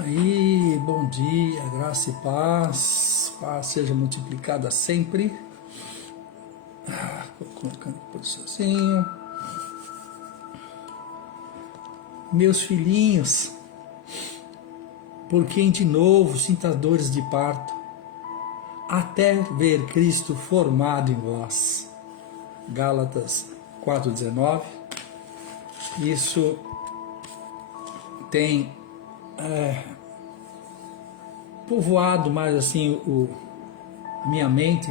Aí, bom dia, graça e paz, paz seja multiplicada sempre. Vou colocando em posiçãozinho. Meus filhinhos, por quem de novo sinta dores de parto, até ver Cristo formado em vós. Gálatas 4,19. Isso tem povoado mais assim a minha mente.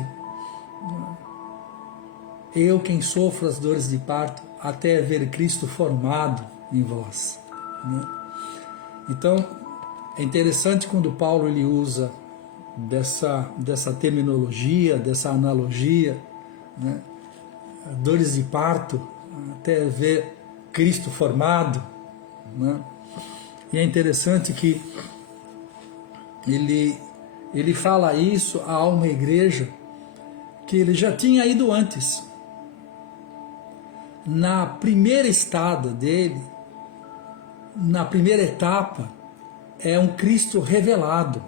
Eu quem sofro as dores de parto, até ver Cristo formado em vós. Né? Então, é interessante quando Paulo ele usa dessa terminologia, dessa analogia, né? Dores de parto, até ver Cristo formado. Né? E é interessante que ele fala isso a uma igreja que ele já tinha ido antes. Na primeira estada dele, na primeira etapa, é um Cristo revelado.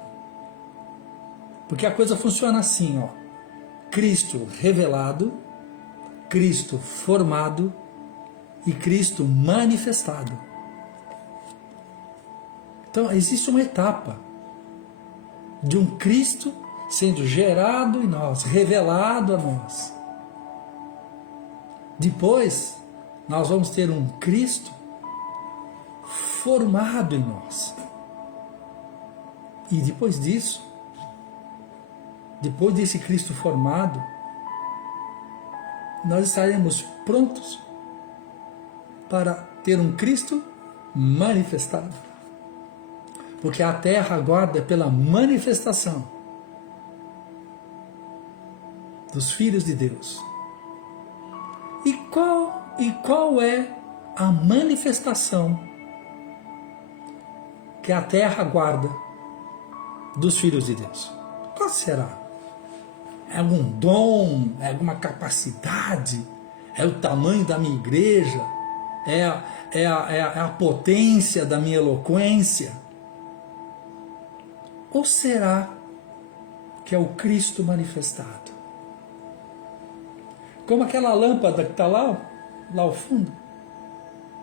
Porque a coisa funciona assim, ó. Cristo revelado, Cristo formado e Cristo manifestado. Então existe uma etapa de um Cristo sendo gerado em nós, revelado a nós. Depois, nós vamos ter um Cristo formado em nós. E depois disso, depois desse Cristo formado, nós estaremos prontos para ter um Cristo manifestado. Porque a terra aguarda pela manifestação dos filhos de Deus. E qual é a manifestação que a terra aguarda dos filhos de Deus? Qual será? É algum dom? É alguma capacidade? É o tamanho da minha igreja? É a potência da minha eloquência? Ou será que é o Cristo manifestado? Como aquela lâmpada que está lá ao fundo.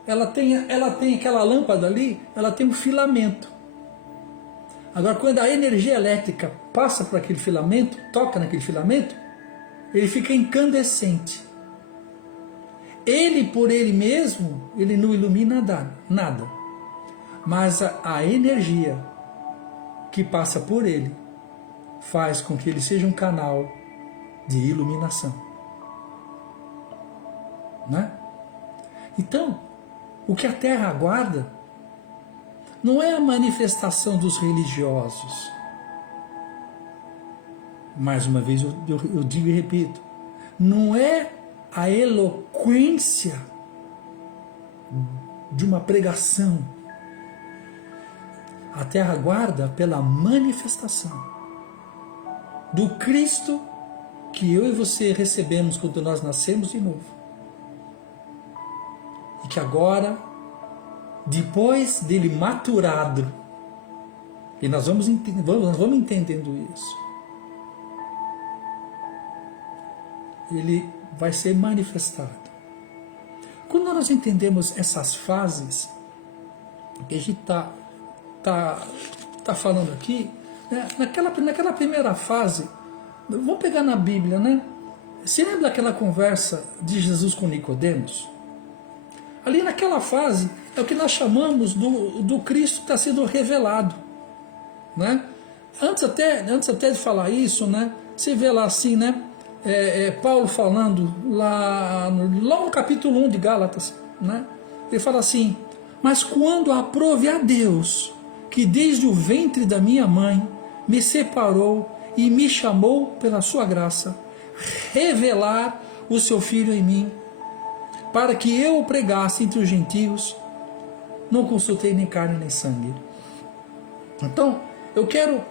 Ela tem aquela lâmpada ali, ela tem um filamento. Agora, quando a energia elétrica passa por aquele filamento, toca naquele filamento, ele fica incandescente. Ele, por ele mesmo, ele não ilumina nada. Mas a energia que passa por ele faz com que ele seja um canal de iluminação. Né? Então, o que a terra aguarda não é a manifestação dos religiosos. Mais uma vez eu digo e repito, não é a eloquência de uma pregação. A terra aguarda pela manifestação do Cristo que eu e você recebemos quando nós nascemos de novo. E que agora, depois dele maturado, e nós vamos entendendo isso, ele vai ser manifestado. Quando nós entendemos essas fases que a gente tá falando aqui, né, naquela primeira fase, vamos pegar na Bíblia, né? Você lembra daquela conversa de Jesus com Nicodemos? Ali naquela fase é o que nós chamamos do Cristo que está sendo revelado. Né? Antes até de falar isso, né, você vê lá assim, né, Paulo falando lá no capítulo 1 de Gálatas, né, ele fala assim: mas quando aprove a Deus, que desde o ventre da minha mãe me separou e me chamou pela sua graça, revelar o seu Filho em mim, para que eu o pregasse entre os gentios, não consultei nem carne nem sangue. Então, eu quero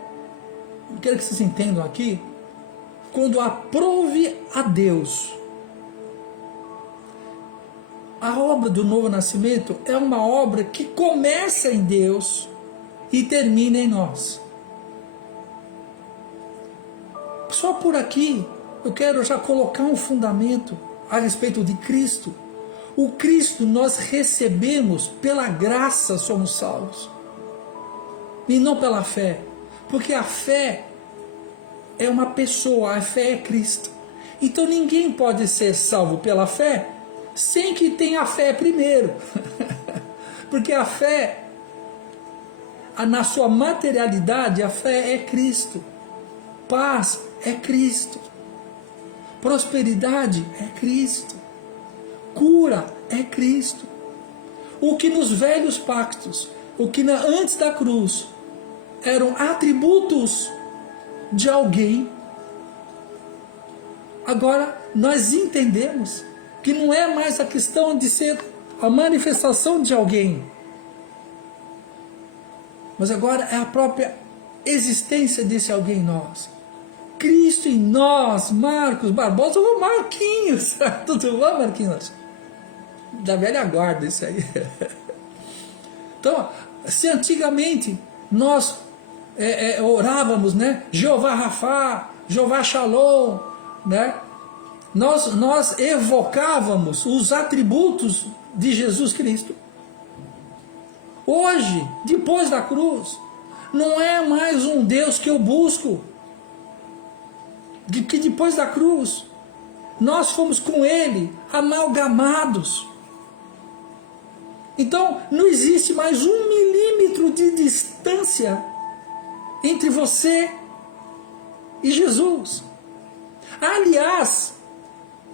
que vocês entendam aqui, quando aprove a Deus, a obra do novo nascimento é uma obra que começa em Deus e termina em nós. Só por aqui eu quero já colocar um fundamento a respeito de Cristo. O Cristo nós recebemos pela graça, somos salvos, e não pela fé, porque a fé é uma pessoa, a fé é Cristo. Então ninguém pode ser salvo pela fé sem que tenha a fé primeiro. Porque a fé, na sua materialidade, a fé é Cristo. Paz é Cristo. Prosperidade é Cristo. Cura é Cristo. O que nos velhos pactos, o que antes da cruz eram atributos de alguém, agora nós entendemos que não é mais a questão de ser a manifestação de alguém, mas agora é a própria existência desse alguém em nós. Cristo em nós. Marcos Barbosa ou Marquinhos. Tudo bom, Marquinhos? Da velha guarda isso aí. Então, se antigamente nós orávamos, né? Jeová Rafá, Jeová Shalom, né? Nós evocávamos os atributos de Jesus Cristo. Hoje, depois da cruz, não é mais um Deus que eu busco. Que depois da cruz, nós fomos com Ele amalgamados. Então, não existe mais 1 milímetro de distância entre você e Jesus. Aliás,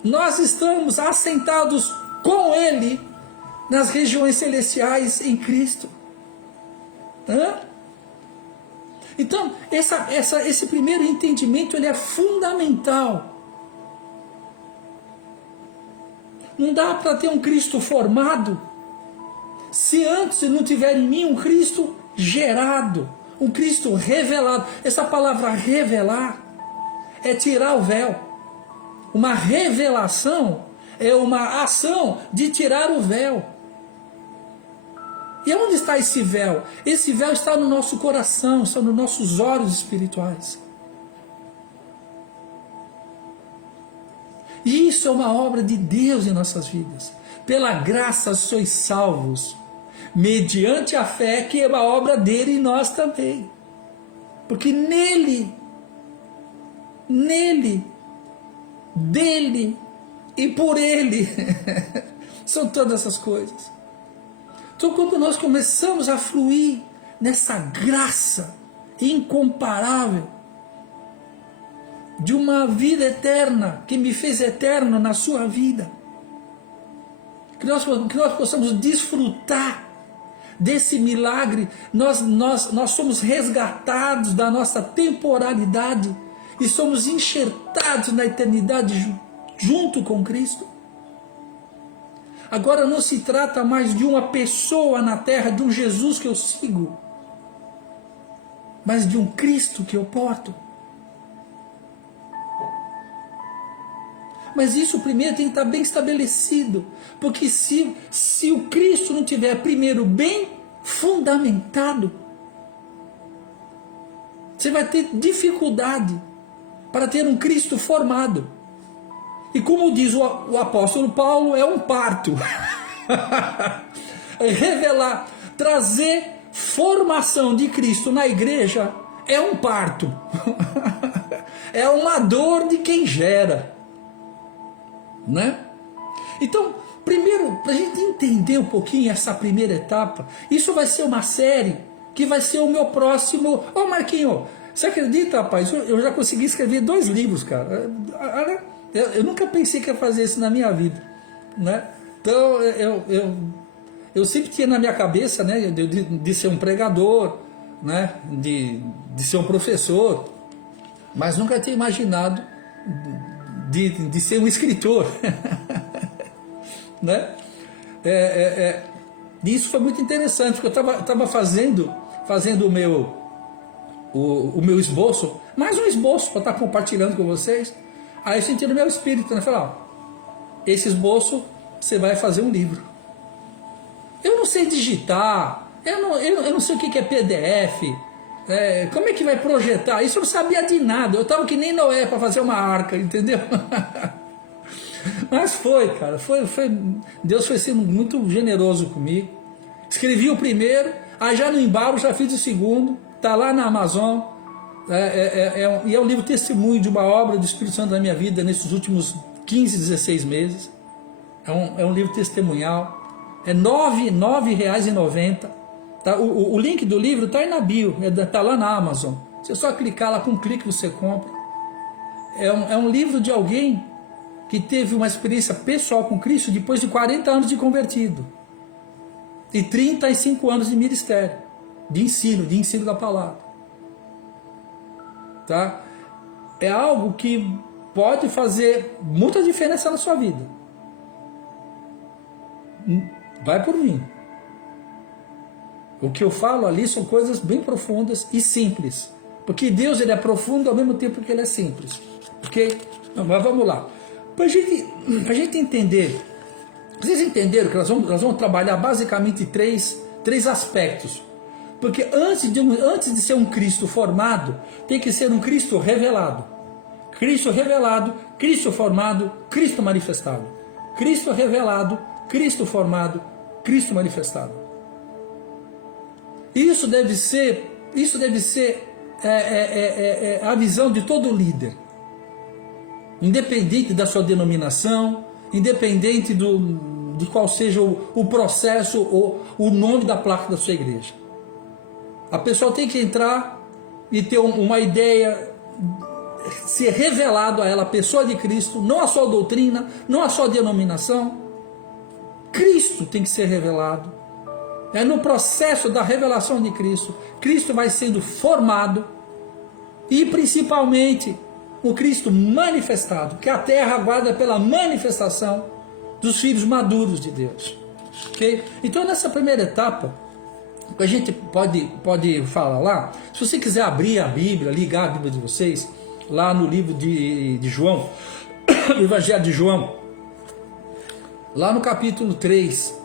nós estamos assentados com Ele nas regiões celestiais em Cristo. Então, esse primeiro entendimento ele é fundamental. Não dá para ter um Cristo formado se antes não tiver em mim um Cristo gerado, um Cristo revelado. Essa palavra revelar é tirar o véu. Uma revelação é uma ação de tirar o véu. E onde está esse véu? Esse véu está no nosso coração, está nos nossos olhos espirituais. E isso é uma obra de Deus em nossas vidas. Pela graça sois salvos, mediante a fé, que é uma obra dele e nós também. Porque nele, dele e por ele são todas essas coisas. Então, quando nós começamos a fluir nessa graça incomparável de uma vida eterna, que me fez eterno na sua vida, que nós possamos desfrutar desse milagre, nós somos resgatados da nossa temporalidade e somos enxertados na eternidade junto com Cristo. Agora não se trata mais de uma pessoa na terra, de um Jesus que eu sigo, mas de um Cristo que eu porto. Mas isso primeiro tem que estar bem estabelecido, porque se o Cristo não tiver primeiro bem fundamentado, você vai ter dificuldade para ter um Cristo formado. E como diz o apóstolo Paulo, é um parto. Revelar, trazer formação de Cristo na igreja é um parto. É uma dor de quem gera. Né? Então, primeiro, para a gente entender um pouquinho essa primeira etapa, isso vai ser uma série que vai ser o meu próximo... Ô Marquinho, você acredita, rapaz? Eu já consegui escrever 2 livros, cara. Eu nunca pensei que ia fazer isso na minha vida, né? Então eu sempre tinha na minha cabeça, né, de ser um pregador, né, de ser um professor, mas nunca tinha imaginado de ser um escritor. Né? Isso foi muito interessante, porque eu estava fazendo o meu esboço, mais um esboço para estar compartilhando com vocês. Aí eu senti no meu espírito, né? Falei, esse esboço você vai fazer um livro. Eu não sei digitar, Eu não sei o que é PDF, como é que vai projetar? Isso eu não sabia de nada, eu estava que nem Noé para fazer uma arca, entendeu? Mas foi, cara, Deus foi sendo muito generoso comigo. Escrevi o primeiro, aí já no embalo já fiz o segundo, tá lá na Amazon, e é um livro testemunho de uma obra do Espírito Santo na minha vida nesses últimos 15, 16 meses. É um livro testemunhal, é R$ 9,90. Tá? O link do livro está aí na bio, está lá na Amazon. Você só clicar lá, com um clique você compra. É um livro de alguém que teve uma experiência pessoal com Cristo depois de 40 anos de convertido e 35 anos de ministério, de ensino da palavra. Tá? É algo que pode fazer muita diferença na sua vida. Vai por mim. O que eu falo ali são coisas bem profundas e simples. Porque Deus, ele é profundo ao mesmo tempo que ele é simples. Ok? Mas vamos lá. Para a gente entender, vocês entenderam que nós vamos trabalhar basicamente três aspectos. Porque antes de ser um Cristo formado, tem que ser um Cristo revelado. Cristo revelado, Cristo formado, Cristo manifestado. Cristo revelado, Cristo formado, Cristo manifestado. Isso deve ser a visão de todo líder. Independente da sua denominação, independente de qual seja o processo ou o nome da placa da sua igreja. A pessoa tem que entrar e ter uma ideia, ser revelado a ela a pessoa de Cristo, não a sua doutrina, não a sua denominação. Cristo tem que ser revelado. É no processo da revelação de Cristo, Cristo vai sendo formado e principalmente o Cristo manifestado, que a terra aguarda pela manifestação dos filhos maduros de Deus. Okay? Então nessa primeira etapa, a gente pode falar lá, se você quiser abrir a Bíblia, ligar a Bíblia de vocês, lá no livro de João, o Evangelho de João, lá no capítulo 3,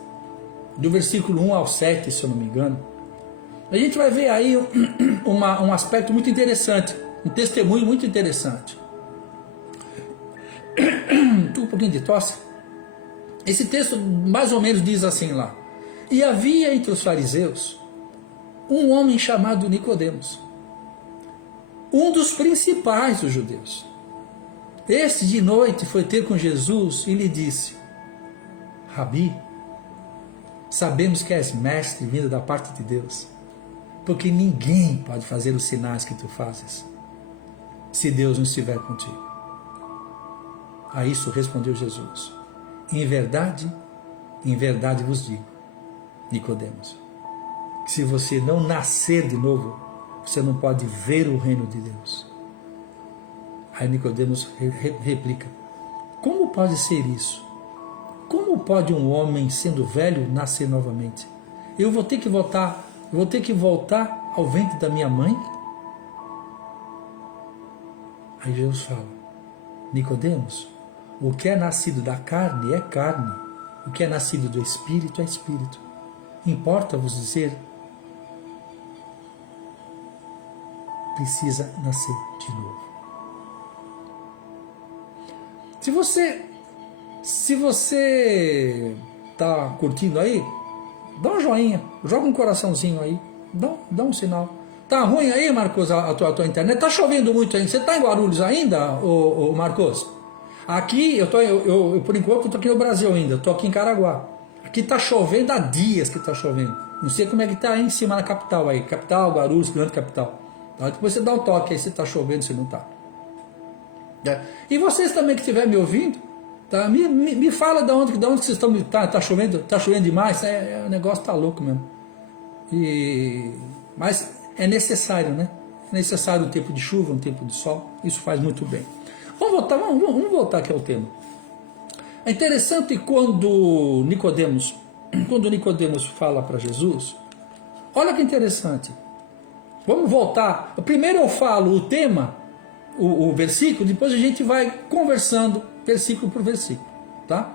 do versículo 1 ao 7, se eu não me engano, a gente vai ver aí um aspecto muito interessante, um testemunho muito interessante. Estou com um pouquinho de tosse. Esse texto mais ou menos diz assim lá: e havia entre os fariseus um homem chamado Nicodemos, um dos principais dos judeus. Este de noite foi ter com Jesus e lhe disse: Rabi, sabemos que és mestre vindo da parte de Deus, porque ninguém pode fazer os sinais que tu fazes, se Deus não estiver contigo. A isso respondeu Jesus: em verdade vos digo, Nicodemos, que se você não nascer de novo, você não pode ver o reino de Deus. Aí Nicodemos replica: como pode ser isso? Como pode um homem, sendo velho, nascer novamente? Eu vou ter que voltar ao ventre da minha mãe? Aí Jesus fala: Nicodemos, o que é nascido da carne é carne, o que é nascido do Espírito é Espírito. Importa-vos dizer, precisa nascer de novo. Se você está curtindo aí, dá um joinha, joga um coraçãozinho aí, dá um sinal. Tá ruim aí, Marcos, a tua internet? Tá chovendo muito ainda? Você tá em Guarulhos ainda, ô Marcos? Aqui, eu por enquanto eu tô aqui no Brasil ainda, eu tô aqui em Caraguá. Aqui tá chovendo há dias que tá chovendo. Não sei como é que tá aí em cima na capital aí, capital, Guarulhos, grande capital. Tá? Depois você dá um toque aí se tá chovendo, se não tá. E vocês também que estiverem me ouvindo, tá? Me fala de onde vocês estão, tá chovendo demais, o negócio tá louco mesmo. Mas é necessário, né? É necessário um tempo de chuva, um tempo de sol, isso faz muito bem. Vamos voltar aqui ao tema. É interessante quando Nicodemos fala para Jesus, olha que interessante. Vamos voltar. Primeiro eu falo o tema, o versículo, depois a gente vai conversando versículo por versículo, tá?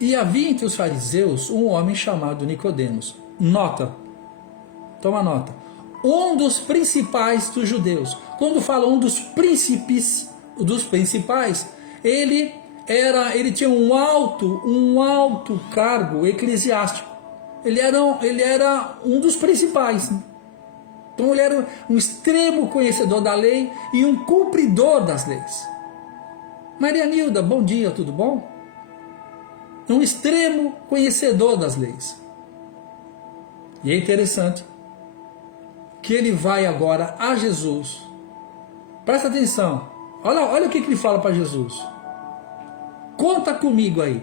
E havia entre os fariseus um homem chamado Nicodemos. Nota, toma nota. Um dos principais dos judeus. Quando fala um dos príncipes, dos principais, ele tinha um alto cargo eclesiástico. Ele era um dos principais. Então ele era um extremo conhecedor da lei e um cumpridor das leis. Maria Nilda, bom dia, tudo bom? Um extremo conhecedor das leis. E é interessante que ele vai agora a Jesus. Presta atenção. Olha o que ele fala para Jesus. Conta comigo aí.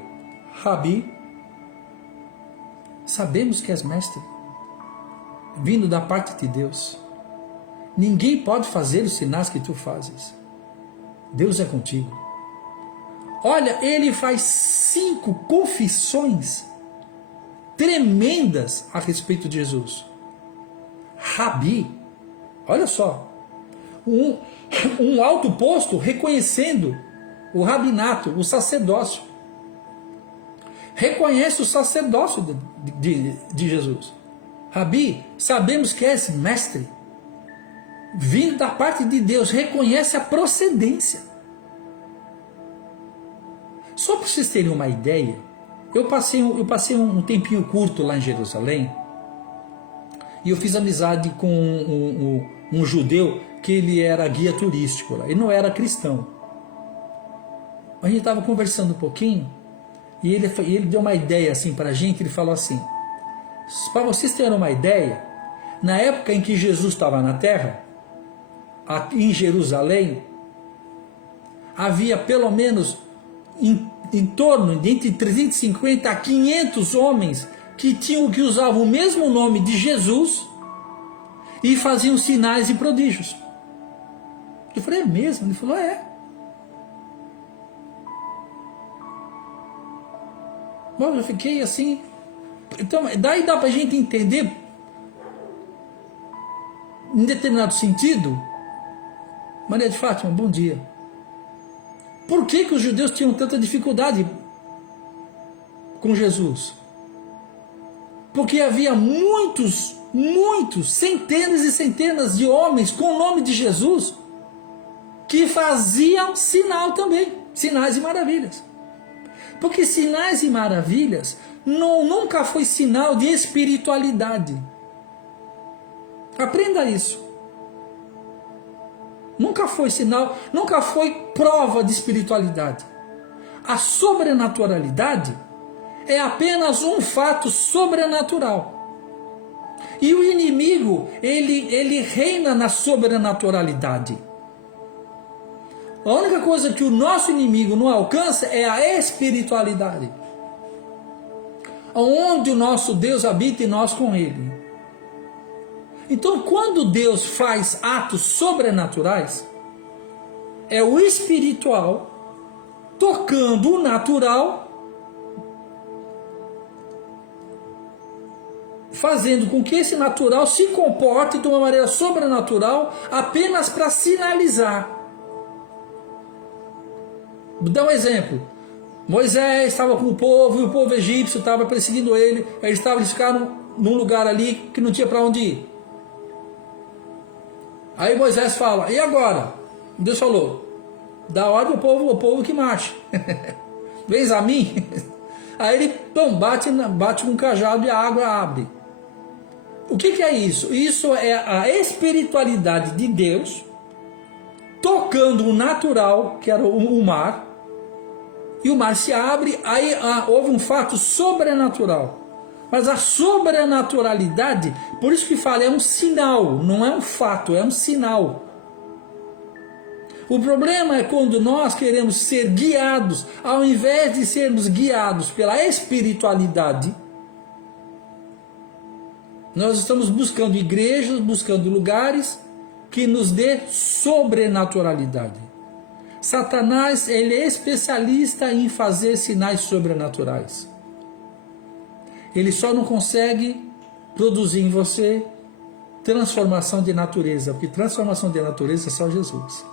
Rabi, sabemos que és mestre, vindo da parte de Deus. Ninguém pode fazer os sinais que tu fazes. Deus é contigo. Olha, ele faz 5 confissões tremendas a respeito de Jesus. Rabi, olha só, um alto posto reconhecendo o rabinato, o sacerdócio. Reconhece o sacerdócio de Jesus. Rabi, sabemos que és mestre, vindo da parte de Deus, reconhece a procedência. Só para vocês terem uma ideia, eu passei um tempinho curto lá em Jerusalém, e eu fiz amizade com um judeu que ele era guia turístico lá, ele não era cristão. A gente estava conversando um pouquinho, e ele deu uma ideia assim para a gente, ele falou assim, para vocês terem uma ideia, na época em que Jesus estava na terra, em Jerusalém, havia pelo menos em torno de entre 350 a 500 homens que usavam o mesmo nome de Jesus e faziam sinais e prodígios. Eu falei, é mesmo? Ele falou, é. Bom, eu fiquei assim. Então, daí dá para a gente entender, em determinado sentido, Maria de Fátima, bom dia. Por que os judeus tinham tanta dificuldade com Jesus? Porque havia muitos, centenas e centenas de homens com o nome de Jesus que faziam sinal também, sinais e maravilhas. Porque sinais e maravilhas nunca foi sinal de espiritualidade. Aprenda isso. Nunca foi sinal, nunca foi prova de espiritualidade. A sobrenaturalidade é apenas um fato sobrenatural. E o inimigo, ele reina na sobrenaturalidade. A única coisa que o nosso inimigo não alcança é a espiritualidade. Onde o nosso Deus habita e nós com ele. Então, quando Deus faz atos sobrenaturais, é o espiritual tocando o natural, fazendo com que esse natural se comporte de uma maneira sobrenatural apenas para sinalizar. Vou dar um exemplo. Moisés estava com o povo e o povo egípcio estava perseguindo ele. Eles ficaram num lugar ali que não tinha para onde ir. Aí Moisés fala, e agora? Deus falou, dá ordem ao povo que marche. Vês a mim? Aí ele bate com um cajado e a água abre. O que é isso? Isso é a espiritualidade de Deus tocando o natural, que era o mar, e o mar se abre, aí houve um fato sobrenatural. Mas a sobrenaturalidade, por isso que fala, é um sinal, não é um fato, é um sinal. O problema é quando nós queremos ser guiados, ao invés de sermos guiados pela espiritualidade, nós estamos buscando igrejas, buscando lugares que nos dê sobrenaturalidade. Satanás, ele é especialista em fazer sinais sobrenaturais. Ele só não consegue produzir em você transformação de natureza, porque transformação de natureza é só Jesus.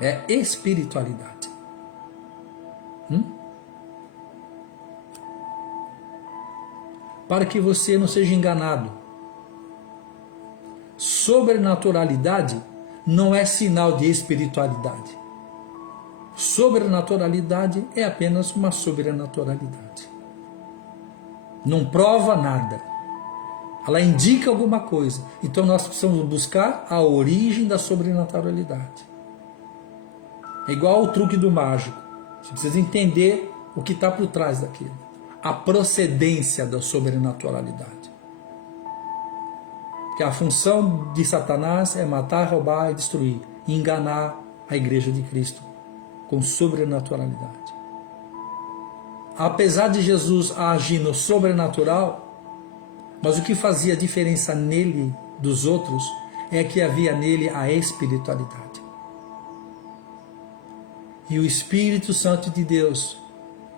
É espiritualidade. para que você não seja enganado. Sobrenaturalidade não é sinal de espiritualidade. Sobrenaturalidade é apenas uma sobrenaturalidade. Não prova nada. Ela indica alguma coisa. Então nós precisamos buscar a origem da sobrenaturalidade. É igual ao truque do mágico. Você precisa entender o que está por trás daquilo. A procedência da sobrenaturalidade. Porque a função de Satanás é matar, roubar e destruir. E enganar a igreja de Cristo com sobrenaturalidade. Apesar de Jesus agir no sobrenatural, mas o que fazia diferença nele dos outros é que havia nele a espiritualidade. E o Espírito Santo de Deus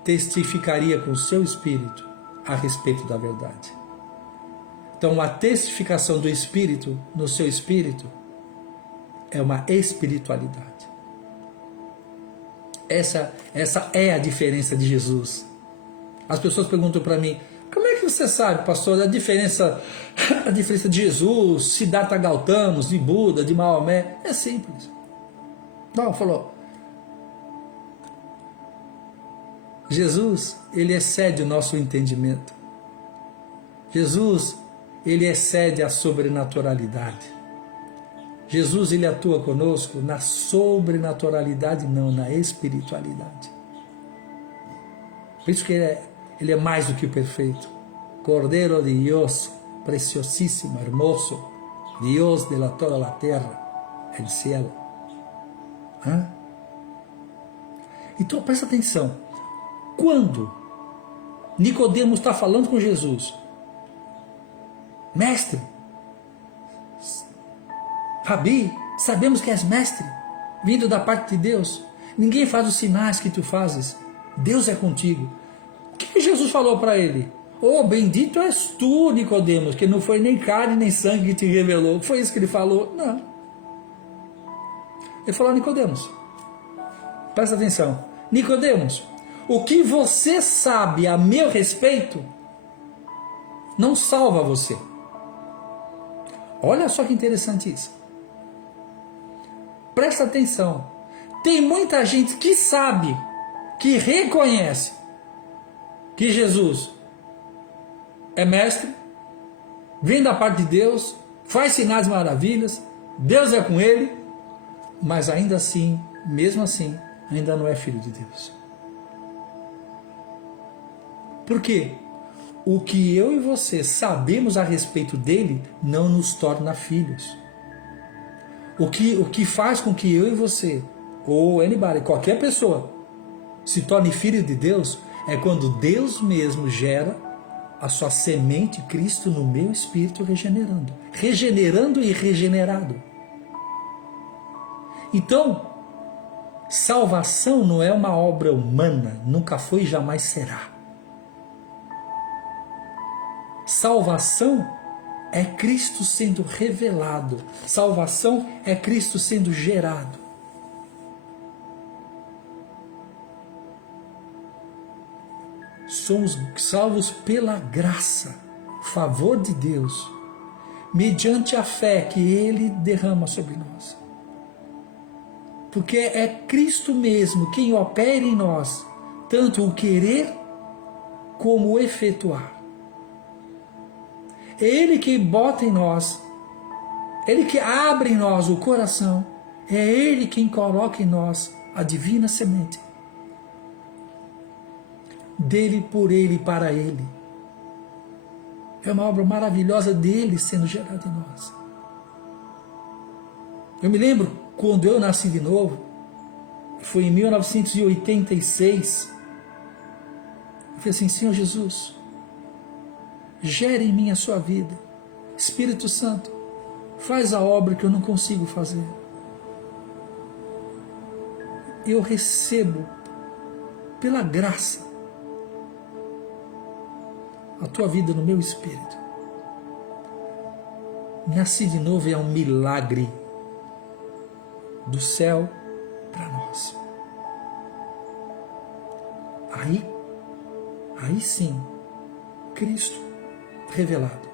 testificaria com o seu espírito a respeito da verdade. Então a testificação do Espírito no seu espírito é uma espiritualidade. Essa é a diferença de Jesus. As pessoas perguntam para mim, como é que você sabe, pastor, a diferença de Jesus, Siddhartha Gautama, de Buda, de Maomé? É simples. Não, falou. Jesus, ele excede o nosso entendimento. Jesus, ele excede a sobrenaturalidade. Jesus, ele atua conosco na sobrenaturalidade, não na espiritualidade. Por isso que ele é mais do que perfeito. Cordeiro de Deus, preciosíssimo, hermoso, Deus de toda a terra, el cielo. Então presta atenção. Quando Nicodemos está falando com Jesus, mestre, Rabi, sabemos que és mestre, vindo da parte de Deus. Ninguém faz os sinais que tu fazes. Deus é contigo. O que Jesus falou para ele? Oh, bendito és tu, Nicodemos, que não foi nem carne nem sangue que te revelou. Foi isso que ele falou? Não. Ele falou, Nicodemos, presta atenção. Nicodemos, o que você sabe a meu respeito não salva você. Olha só que interessante isso. Presta atenção. Tem muita gente que sabe, que reconhece que Jesus é mestre, vem da parte de Deus, faz sinais e maravilhas, Deus é com ele, mas ainda assim, mesmo assim, ainda não é filho de Deus. Por quê? O que eu e você sabemos a respeito dele não nos torna filhos. O que faz com que eu e você, ou anybody, qualquer pessoa, se torne filho de Deus, é quando Deus mesmo gera a sua semente, Cristo, no meu espírito, regenerando. Regenerando e regenerado. Então, salvação não é uma obra humana, nunca foi e jamais será. Salvação é Cristo sendo revelado. Salvação é Cristo sendo gerado. Somos salvos pela graça, favor de Deus, mediante a fé que Ele derrama sobre nós. Porque é Cristo mesmo quem opera em nós, tanto o querer como o efetuar. É Ele que bota em nós, Ele que abre em nós o coração, é Ele quem coloca em nós a divina semente. Dele, por Ele e para Ele. É uma obra maravilhosa dele sendo gerada em nós. Eu me lembro quando eu nasci de novo, foi em 1986, eu falei assim, Senhor Jesus, gere em mim a sua vida. Espírito Santo, faz a obra que eu não consigo fazer. Eu recebo, pela graça, a tua vida no meu espírito. Nasci de novo é um milagre do céu para nós. Aí sim, Cristo revelado.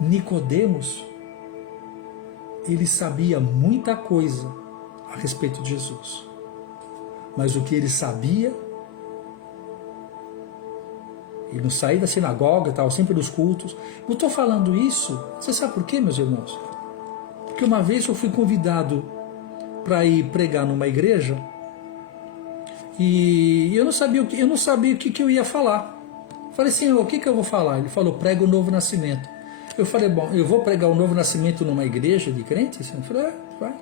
Nicodemos, ele sabia muita coisa a respeito de Jesus, mas o que ele sabia, ele não saía da sinagoga, estava sempre nos cultos. Eu estou falando isso, você sabe por quê, meus irmãos? Porque uma vez eu fui convidado para ir pregar numa igreja e eu não sabia o que eu ia falar. Falei, Senhor, o que eu vou falar? Ele falou, prega o novo nascimento. Eu falei, bom, eu vou pregar o novo nascimento numa igreja de crentes? Ele falou, vai.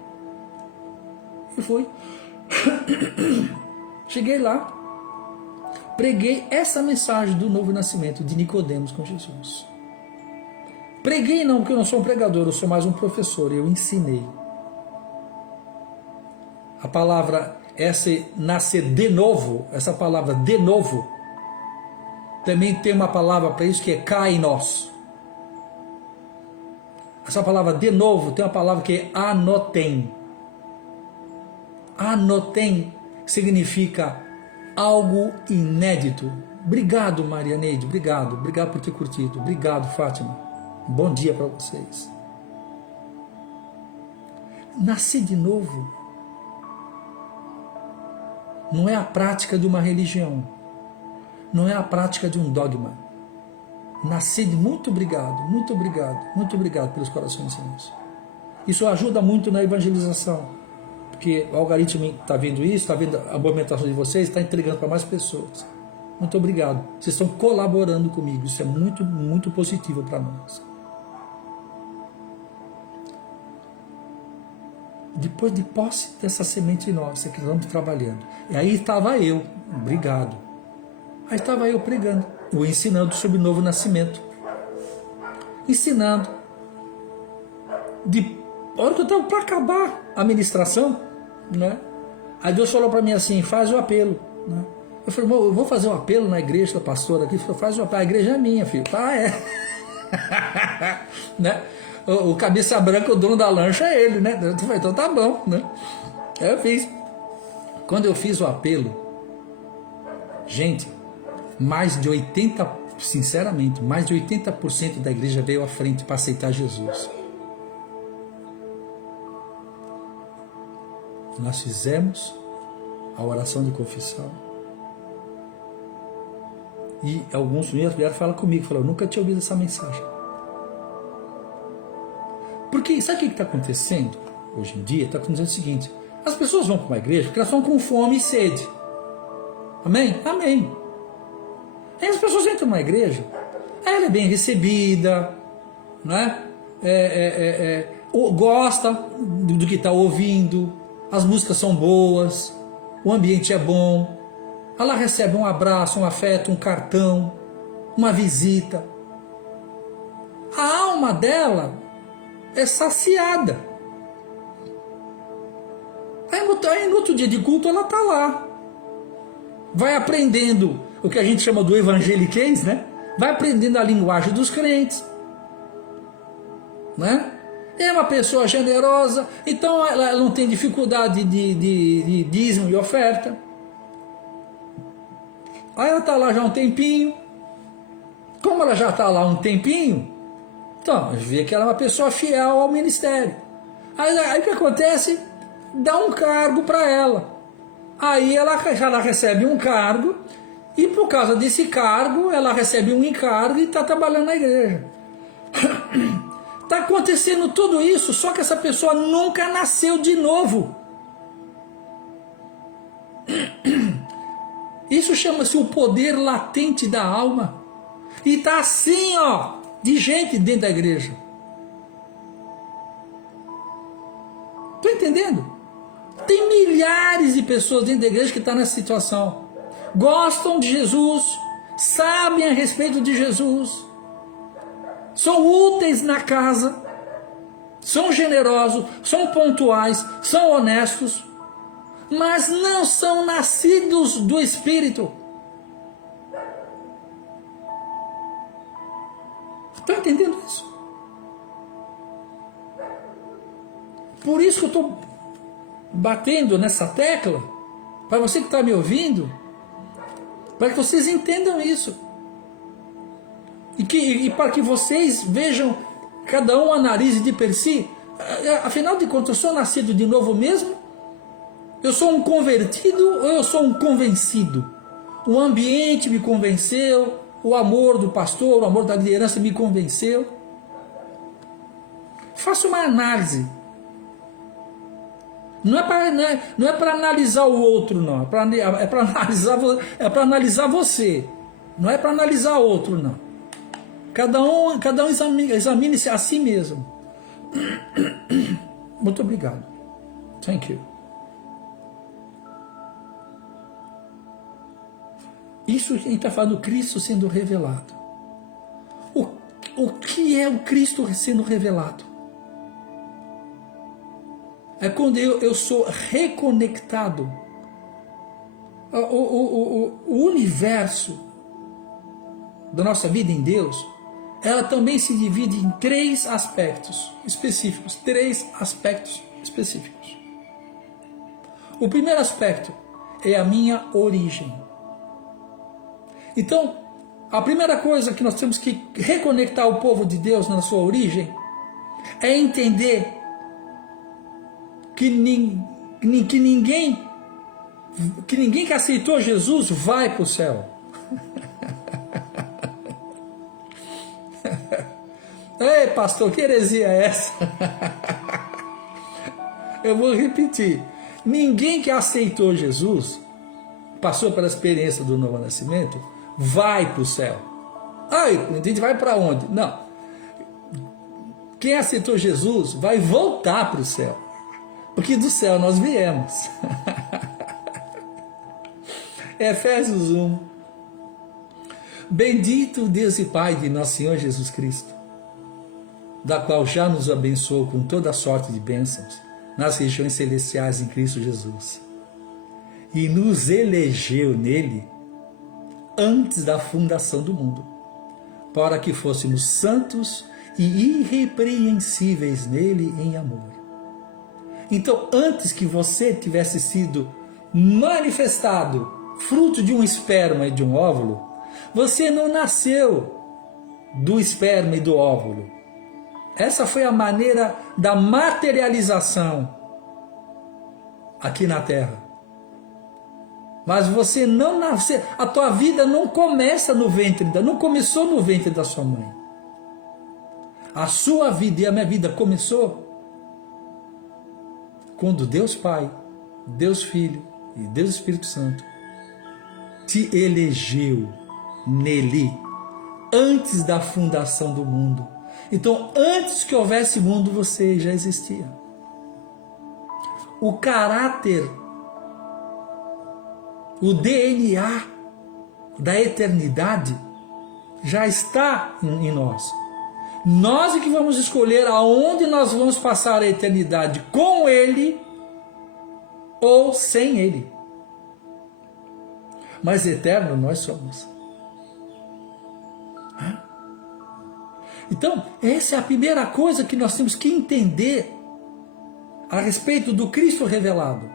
E fui. Cheguei lá, preguei essa mensagem do novo nascimento de Nicodemos com Jesus. Preguei não, porque eu não sou um pregador, eu sou mais um professor, eu ensinei. A palavra, essa nascer de novo, essa palavra de novo, também tem uma palavra para isso que é kainos. Essa palavra de novo tem uma palavra que é anotem. Anotem significa algo inédito. Obrigado, Maria Neide, obrigado por ter curtido, obrigado, Fátima, bom dia para vocês. Nascer de novo não é a prática de uma religião, não é a prática de um dogma. Nascer de muito obrigado pelos corações santos. Isso ajuda muito na evangelização, porque o algoritmo está vendo isso, está vendo a movimentação de vocês, está entregando para mais pessoas. Muito obrigado, vocês estão colaborando comigo, isso é muito, muito positivo para nós. Depois de posse dessa semente nossa que nós estamos trabalhando, e aí estava eu, obrigado, aí estava eu pregando, ou ensinando sobre o novo nascimento, ensinando, a hora que eu estava para acabar a ministração, né? Aí Deus falou para mim assim, faz o apelo, né? Eu falei, eu vou fazer um apelo na igreja da pastora aqui. Ele falou, faz o apelo, a igreja é minha, filho. Ah, é. Né? O cabeça branca, o dono da lancha é ele, né? Eu falei, então tá bom, né? Aí eu fiz. Quando eu fiz o apelo, gente, sinceramente, mais de 80% da igreja veio à frente para aceitar Jesus. Nós fizemos a oração de confissão. E alguns meus vieram falar comigo, falaram, eu nunca tinha ouvido essa mensagem. Porque sabe o que está acontecendo hoje em dia? Está acontecendo o seguinte, as pessoas vão para uma igreja porque elas vão com fome e sede. Amém? Amém. Aí as pessoas entram numa igreja, ela é bem recebida, né? Gosta do que está ouvindo, as músicas são boas, o ambiente é bom, ela recebe um abraço, um afeto, um cartão, uma visita. A alma dela é saciada. Aí no outro dia de culto ela está lá, vai aprendendo o que a gente chama do evangeliquez, né? Vai aprendendo a linguagem dos crentes, né? É uma pessoa generosa, então ela não tem dificuldade de dízimo e oferta. Aí ela está lá já um tempinho. Como ela já está lá um tempinho, então a gente vê que ela é uma pessoa fiel ao ministério. Aí o que acontece? Dá um cargo para ela. Aí ela recebe um cargo, e por causa desse cargo, ela recebe um encargo e está trabalhando na igreja. Está acontecendo tudo isso, só que essa pessoa nunca nasceu de novo. Isso chama-se o poder latente da alma. E está assim, ó, de gente dentro da igreja. Estou entendendo? Tem milhares de pessoas dentro da igreja que estão nessa situação. Gostam de Jesus, sabem a respeito de Jesus, são úteis na casa, são generosos, são pontuais, são honestos, mas não são nascidos do Espírito. Está entendendo isso? Por isso que eu estou batendo nessa tecla, para você que está me ouvindo, para que vocês entendam isso. E para que vocês vejam, cada um analise de per si, afinal de contas, eu sou nascido de novo mesmo? Eu sou um convertido ou eu sou um convencido? O ambiente me convenceu, o amor do pastor, o amor da liderança me convenceu. Faça uma análise. Não é para analisar o outro, não. É para analisar você. Não é para analisar o outro, não. Cada um examine-se a si mesmo. Muito obrigado. Thank you. Isso a gente está falando do Cristo sendo revelado. O que é o Cristo sendo revelado? É quando eu sou reconectado. O universo da nossa vida em Deus, ela também se divide em 3 aspectos específicos. 3 aspectos específicos. O primeiro aspecto é a minha origem. Então, a primeira coisa que nós temos que reconectar o povo de Deus na sua origem é entender que ninguém que aceitou Jesus vai para o céu. Ei, pastor, que heresia é essa? Eu vou repetir. Ninguém que aceitou Jesus, passou pela experiência do novo nascimento, vai para o céu. Ai, a gente vai para onde? Não. Quem aceitou Jesus vai voltar para o céu. Porque do céu nós viemos. Efésios 1. Bendito Deus e Pai de nosso Senhor Jesus Cristo, da qual já nos abençoou com toda sorte de bênçãos nas regiões celestiais em Cristo Jesus, e nos elegeu nele antes da fundação do mundo, para que fôssemos santos e irrepreensíveis nele em amor. Então, antes que você tivesse sido manifestado fruto de um esperma e de um óvulo, você não nasceu do esperma e do óvulo. Essa foi a maneira da materialização aqui na Terra. Mas você não nasceu, a tua vida não começa no ventre, não começou no ventre da sua mãe. A sua vida e a minha vida começou quando Deus Pai, Deus Filho e Deus Espírito Santo te elegeu nele, antes da fundação do mundo. Então, antes que houvesse mundo, você já existia. O caráter, o DNA da eternidade já está em nós. Nós é que vamos escolher aonde nós vamos passar a eternidade, com Ele ou sem Ele. Mas eterno nós somos. Então, essa é a primeira coisa que nós temos que entender a respeito do Cristo revelado.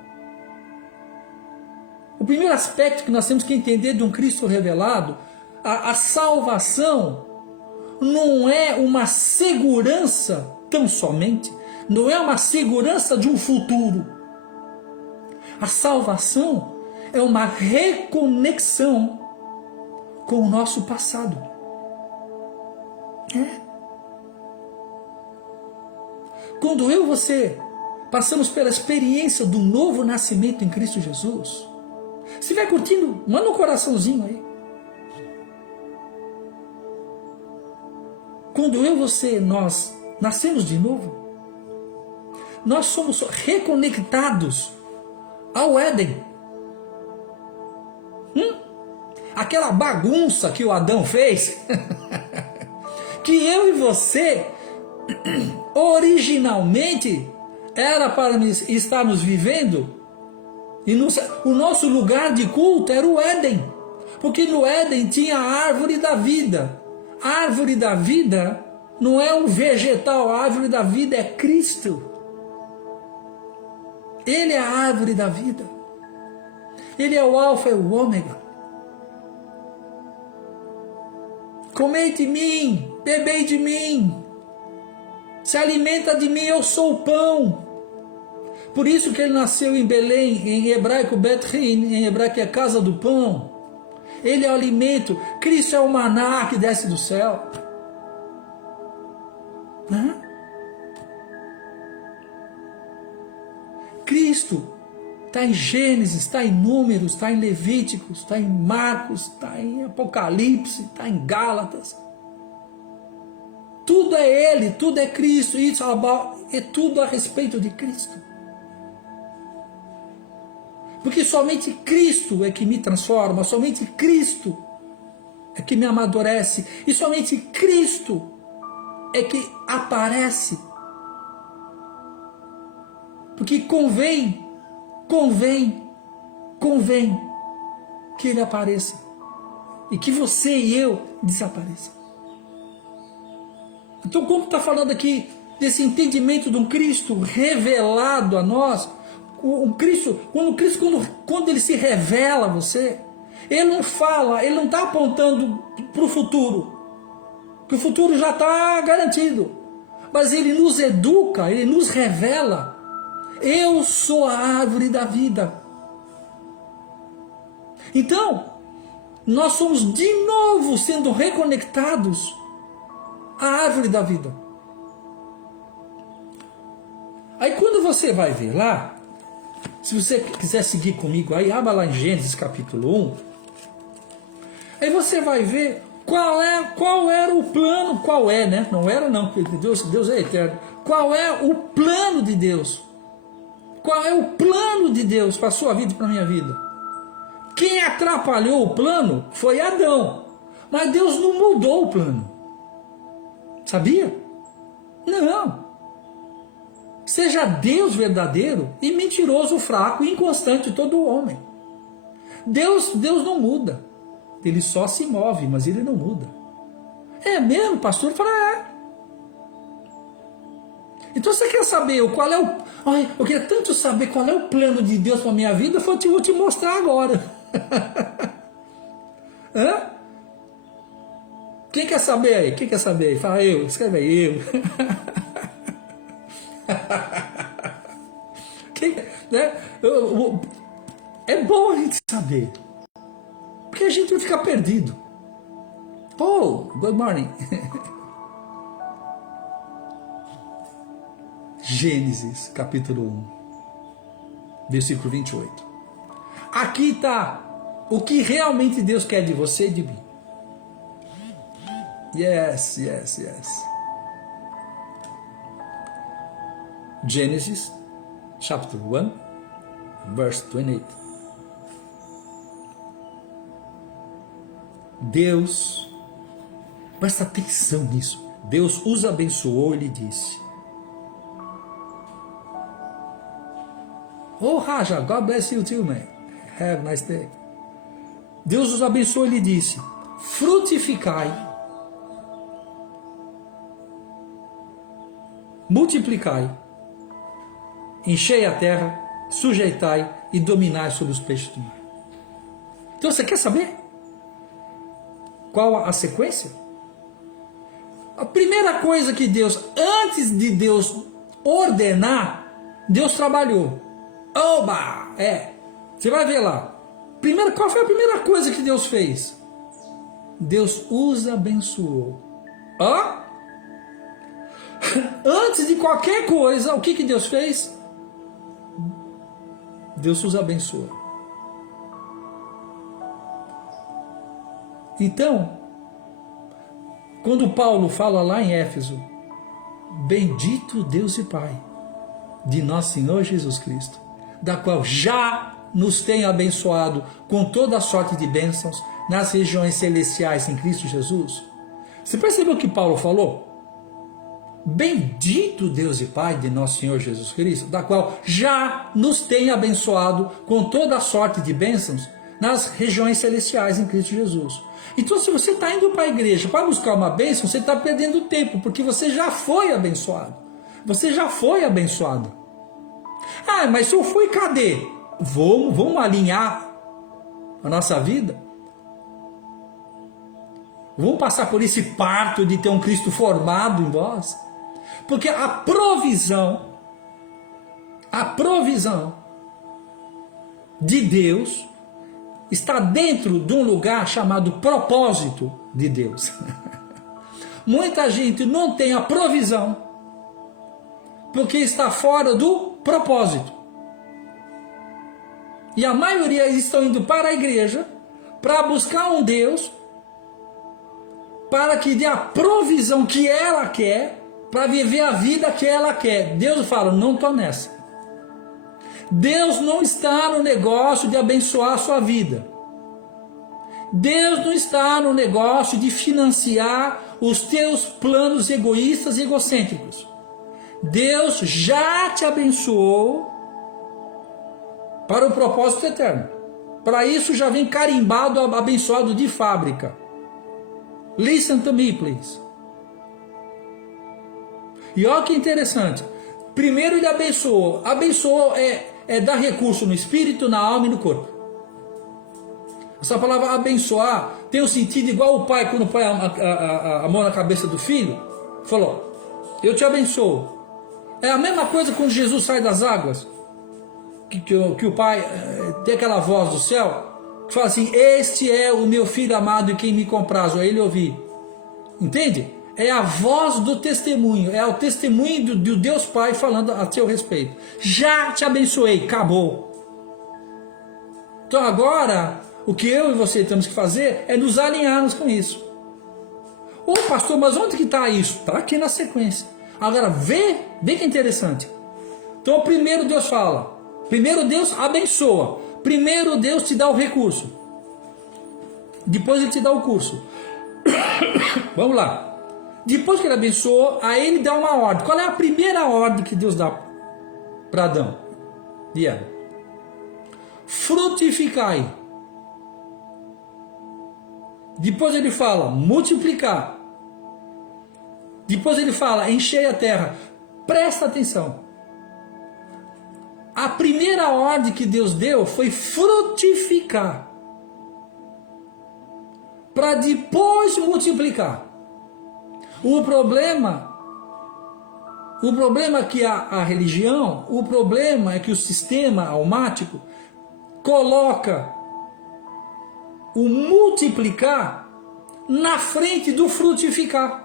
O primeiro aspecto que nós temos que entender de um Cristo revelado, a salvação não é uma segurança tão somente, não é uma segurança de um futuro. A salvação é uma reconexão com o nosso passado. Quando eu e você passamos pela experiência do novo nascimento em Cristo Jesus, se estiver curtindo, manda um coraçãozinho aí. Quando eu e você, nós nascemos de novo, nós somos reconectados ao Éden. Aquela bagunça que o Adão fez, que eu e você, originalmente, era para estarmos vivendo, e o nosso lugar de culto era o Éden, porque no Éden tinha a árvore da vida. A árvore da vida não é um vegetal, a árvore da vida é Cristo. Ele é a árvore da vida. Ele é o alfa e o ômega. comei de mim, bebei de mim, se alimenta de mim, eu sou o pão. Por isso que ele nasceu em Belém, em hebraico Bet-Hin, em hebraico é casa do pão. Ele é o alimento, Cristo é o maná que desce do céu. Cristo está em Gênesis, está em Números, está em Levíticos, está em Marcos, está em Apocalipse, está em Gálatas. Tudo é Ele, tudo é Cristo, isso é tudo a respeito de Cristo. Porque somente Cristo é que me transforma, somente Cristo é que me amadurece, e somente Cristo é que aparece. Porque convém que Ele apareça e que você e eu desapareçam. Então, como está falando aqui desse entendimento de um Cristo revelado a nós, quando Ele se revela a você, Ele não fala, Ele não está apontando para o futuro, que o futuro já está garantido, mas Ele nos educa, Ele nos revela. Eu sou a árvore da vida. Então, nós somos de novo sendo reconectados à árvore da vida. Aí quando você vai ver lá, se você quiser seguir comigo aí, abra lá em Gênesis capítulo 1, aí você vai ver qual era o plano, né? Não era não, porque Deus é eterno. Qual é o plano de Deus? Qual é o plano de Deus para a sua vida e para a minha vida? Quem atrapalhou o plano foi Adão. Mas Deus não mudou o plano. Sabia? Não. Seja Deus verdadeiro e mentiroso, fraco e inconstante todo homem. Deus não muda. Ele só se move, mas ele não muda. É mesmo, pastor? Fala, é. Então você quer saber qual é o... Ai, eu queria tanto saber qual é o plano de Deus para a minha vida, eu vou te mostrar agora. Hã? Quem quer saber aí? Quem quer saber aí? Fala eu, escreve aí eu. Né? É bom a gente saber, porque a gente vai ficar perdido. Oh, good morning. Gênesis capítulo 1, versículo 28. Aqui está o que realmente Deus quer de você e de mim. Yes. Gênesis chapter 1, verse 28. Deus, presta atenção nisso. Deus os abençoou e lhe disse: Oh, Raja, God bless you too, man. Have a nice day. Deus os abençoou e lhe disse: frutificai, multiplicai, enchei a terra, sujeitai e dominai sobre os peixes do mar. Então você quer saber qual a sequência? A primeira coisa que Deus, antes de Deus ordenar, Deus trabalhou. Oba! Você vai ver lá. Qual foi a primeira coisa que Deus fez? Deus os abençoou. Antes de qualquer coisa, o que Deus fez? Deus os abençoou. Então, quando Paulo fala lá em Éfeso, bendito Deus e Pai de nosso Senhor Jesus Cristo, da qual já nos tem abençoado com toda a sorte de bênçãos nas regiões celestiais em Cristo Jesus. Você percebeu o que Paulo falou? Bendito Deus e Pai de nosso Senhor Jesus Cristo, da qual já nos tem abençoado com toda a sorte de bênçãos nas regiões celestiais em Cristo Jesus. Então, se você está indo para a igreja para buscar uma bênção, você está perdendo tempo, porque você já foi abençoado. Você já foi abençoado. Ah, mas se eu fui, cadê? Vamos alinhar a nossa vida? Vamos passar por esse parto de ter um Cristo formado em vós? Porque a provisão de Deus está dentro de um lugar chamado propósito de Deus. Muita gente não tem a provisão porque está fora do propósito. E a maioria estão indo para a igreja para buscar um Deus para que dê a provisão que ela quer para viver a vida que ela quer. Deus fala, não estou nessa. Deus não está no negócio de abençoar a sua vida. Deus não está no negócio de financiar os teus planos egoístas e egocêntricos. Deus já te abençoou para o propósito eterno. Para isso já vem carimbado, abençoado de fábrica. Listen to me, please. E olha que interessante. Primeiro ele abençoou. Abençoou é dar recurso no espírito, na alma e no corpo. Essa palavra abençoar tem um sentido igual o pai quando põe a mão na cabeça do filho. Falou, eu te abençoo. É a mesma coisa quando Jesus sai das águas. Que o pai tem aquela voz do céu que fala assim, este é o meu filho amado em quem me compraz, ou ele ouvir. Entende? É a voz do testemunho, é o testemunho do Deus Pai falando a seu respeito. Já te abençoei, acabou. Então agora, o que eu e você temos que fazer é nos alinharmos com isso. Ô pastor, mas onde que está isso? Está aqui na sequência. Agora vê que é interessante. Então primeiro Deus fala, primeiro Deus abençoa, primeiro Deus te dá o recurso, depois ele te dá o curso. Vamos lá. Depois que ele abençoou, aí ele dá uma ordem. Qual é a primeira ordem que Deus dá para Adão e Eva? Frutificai. Depois ele fala multiplicar. Depois ele fala enchei a terra. Presta atenção. A primeira ordem que Deus deu foi frutificar, para depois multiplicar. O problema é que a religião, o problema é que o sistema almático coloca o multiplicar na frente do frutificar.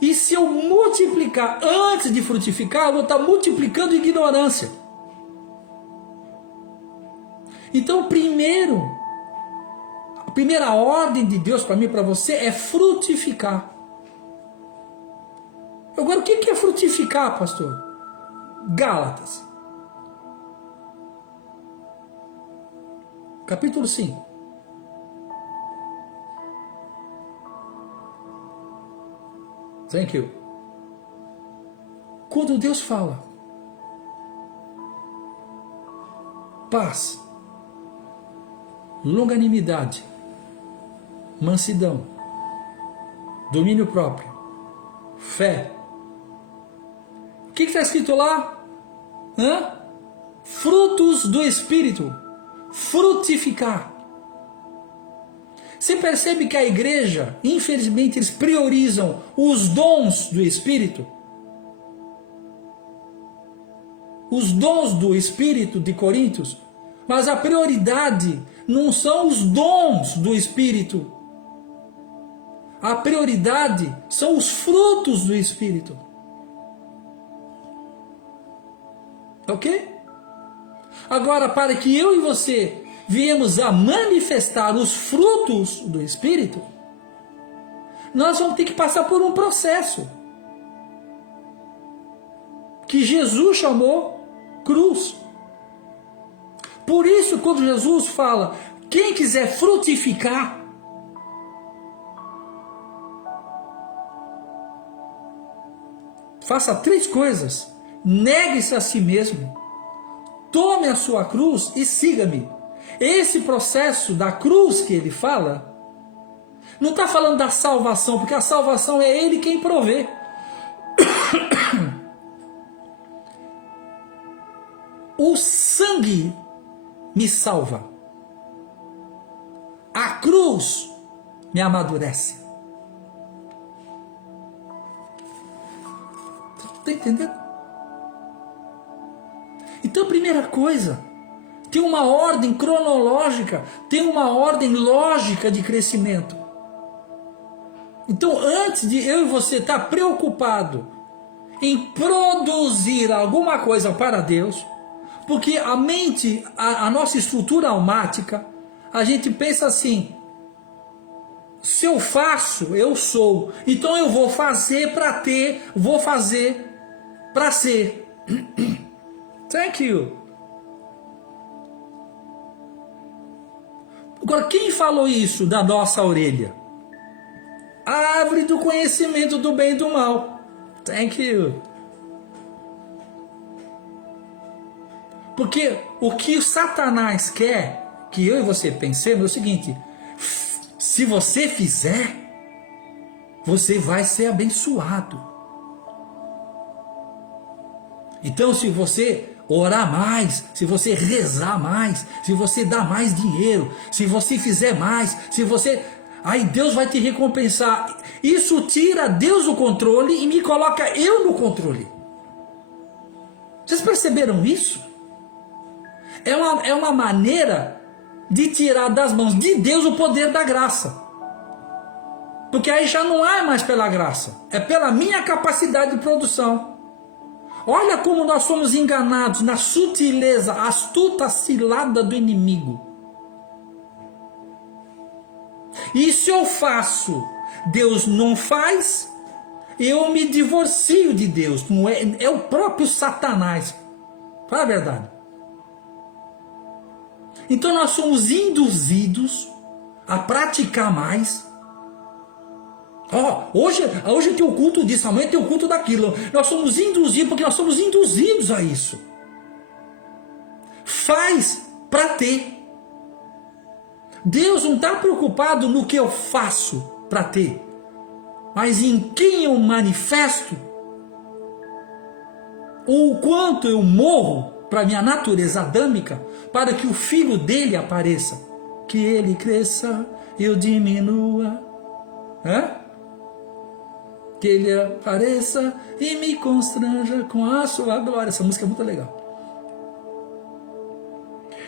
E se eu multiplicar antes de frutificar, eu vou estar multiplicando ignorância. Então, a primeira ordem de Deus para mim e para você é frutificar. Agora, o que é frutificar, pastor? Gálatas, capítulo 5. Thank you. Quando Deus fala paz, longanimidade, mansidão, domínio próprio, fé. O que está escrito lá? Frutos do Espírito. Frutificar. Você percebe que a igreja, infelizmente, eles priorizam os dons do Espírito? Os dons do Espírito de Coríntios, mas a prioridade não são os dons do Espírito. A prioridade são os frutos do Espírito. Ok? Agora, para que eu e você viemos a manifestar os frutos do Espírito, nós vamos ter que passar por um processo que Jesus chamou cruz. Por isso, quando Jesus fala, quem quiser frutificar, faça 3 coisas: negue-se a si mesmo, tome a sua cruz e siga-me. Esse processo da cruz que ele fala, não está falando da salvação, porque a salvação é ele quem provê. O sangue me salva. A cruz me amadurece. Está entendendo? Então, primeira coisa, tem uma ordem cronológica, tem uma ordem lógica de crescimento. Então, antes de eu e você estar preocupado em produzir alguma coisa para Deus, porque a mente, a nossa estrutura almática, a gente pensa assim: se eu faço, eu sou. Então eu vou fazer para ter, vou fazer para ser. Thank you. Agora, quem falou isso da nossa orelha? A árvore do conhecimento do bem e do mal. Thank you. Porque o que o Satanás quer que eu e você pensemos é o seguinte: se você fizer, você vai ser abençoado. Então, se você orar mais, se você rezar mais, se você dar mais dinheiro, se você fizer mais, se você... aí Deus vai te recompensar. Isso tira Deus do controle e me coloca eu no controle. Vocês perceberam isso? É uma maneira de tirar das mãos de Deus o poder da graça. Porque aí já não é mais pela graça, é pela minha capacidade de produção. Olha como nós somos enganados na sutileza, astuta cilada do inimigo. E se eu faço, Deus não faz, eu me divorcio de Deus. Não é o próprio Satanás. Fala a verdade. Então nós somos induzidos a praticar mais. Hoje tem o culto disso, amanhã tem o culto daquilo. Nós somos induzidos porque nós somos induzidos a isso. Faz para ter. Deus não está preocupado no que eu faço para ter, mas em quem eu manifesto, ou o quanto eu morro para minha natureza adâmica, para que o filho dele apareça, que ele cresça, eu diminua, que ele apareça e me constranja com a sua glória. Essa música é muito legal.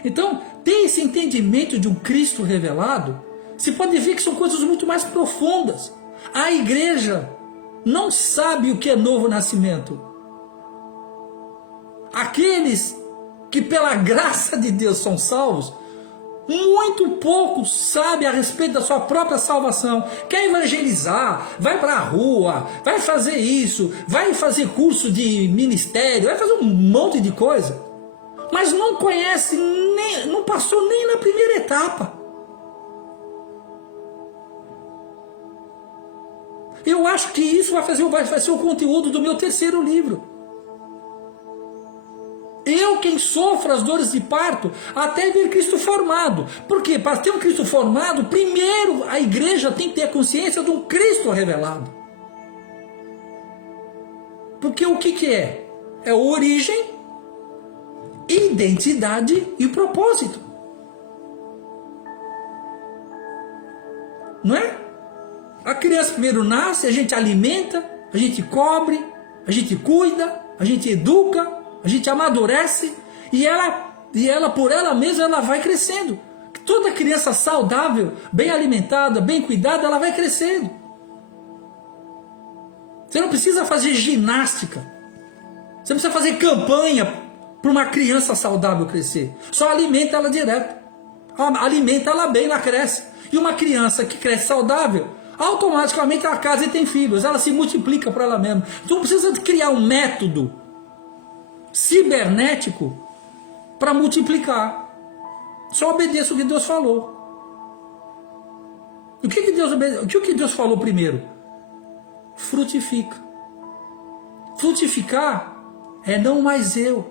Então, tem esse entendimento de um Cristo revelado, você pode ver que são coisas muito mais profundas. A igreja não sabe o que é novo nascimento. Aqueles que pela graça de Deus são salvos, muito pouco sabem a respeito da sua própria salvação. Quer evangelizar, vai para a rua, vai fazer isso, vai fazer curso de ministério, vai fazer um monte de coisa, mas não conhece, não passou nem na primeira etapa. Eu acho que isso vai ser o conteúdo do meu terceiro livro. Eu quem sofro as dores de parto até ver Cristo formado. Porque para ter um Cristo formado, primeiro a igreja tem que ter a consciência de um Cristo revelado. Porque o que é? É origem, identidade e propósito. Não é? A criança primeiro nasce, a gente alimenta, a gente cobre, a gente cuida, a gente educa, a gente amadurece e ela por ela mesma ela vai crescendo. Toda criança saudável, bem alimentada, bem cuidada, ela vai crescendo. Você não precisa fazer ginástica. Você não precisa fazer campanha para uma criança saudável crescer. Só alimenta ela direto. Alimenta ela bem, ela cresce. E uma criança que cresce saudável, automaticamente ela casa e tem filhos. Ela se multiplica para ela mesma. Então não precisa criar um método cibernético para multiplicar. Só obedeça o que Deus falou. O que Deus falou primeiro? Frutifica. Frutificar é não mais eu.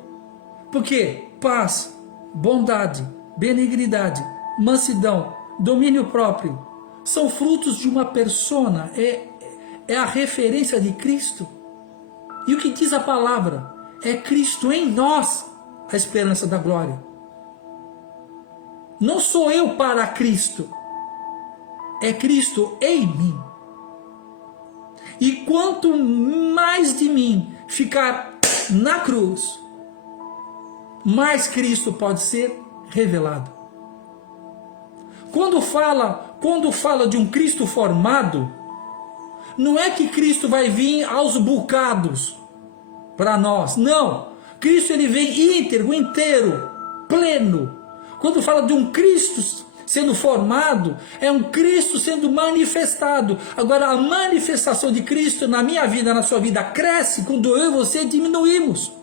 Porque paz, bondade, benignidade, mansidão, domínio próprio são frutos de uma persona, é a referência de Cristo. E o que diz a palavra? É Cristo em nós, a esperança da glória. Não sou eu para Cristo. é Cristo em mim. E quanto mais de mim ficar na cruz, mais Cristo pode ser revelado. Quando fala de um Cristo formado, não é que Cristo vai vir aos bocados para nós, não. Cristo ele vem íntegro, inteiro, pleno. Quando fala de um Cristo sendo formado, é um Cristo sendo manifestado. Agora, a manifestação de Cristo na minha vida, na sua vida, cresce quando eu e você diminuímos.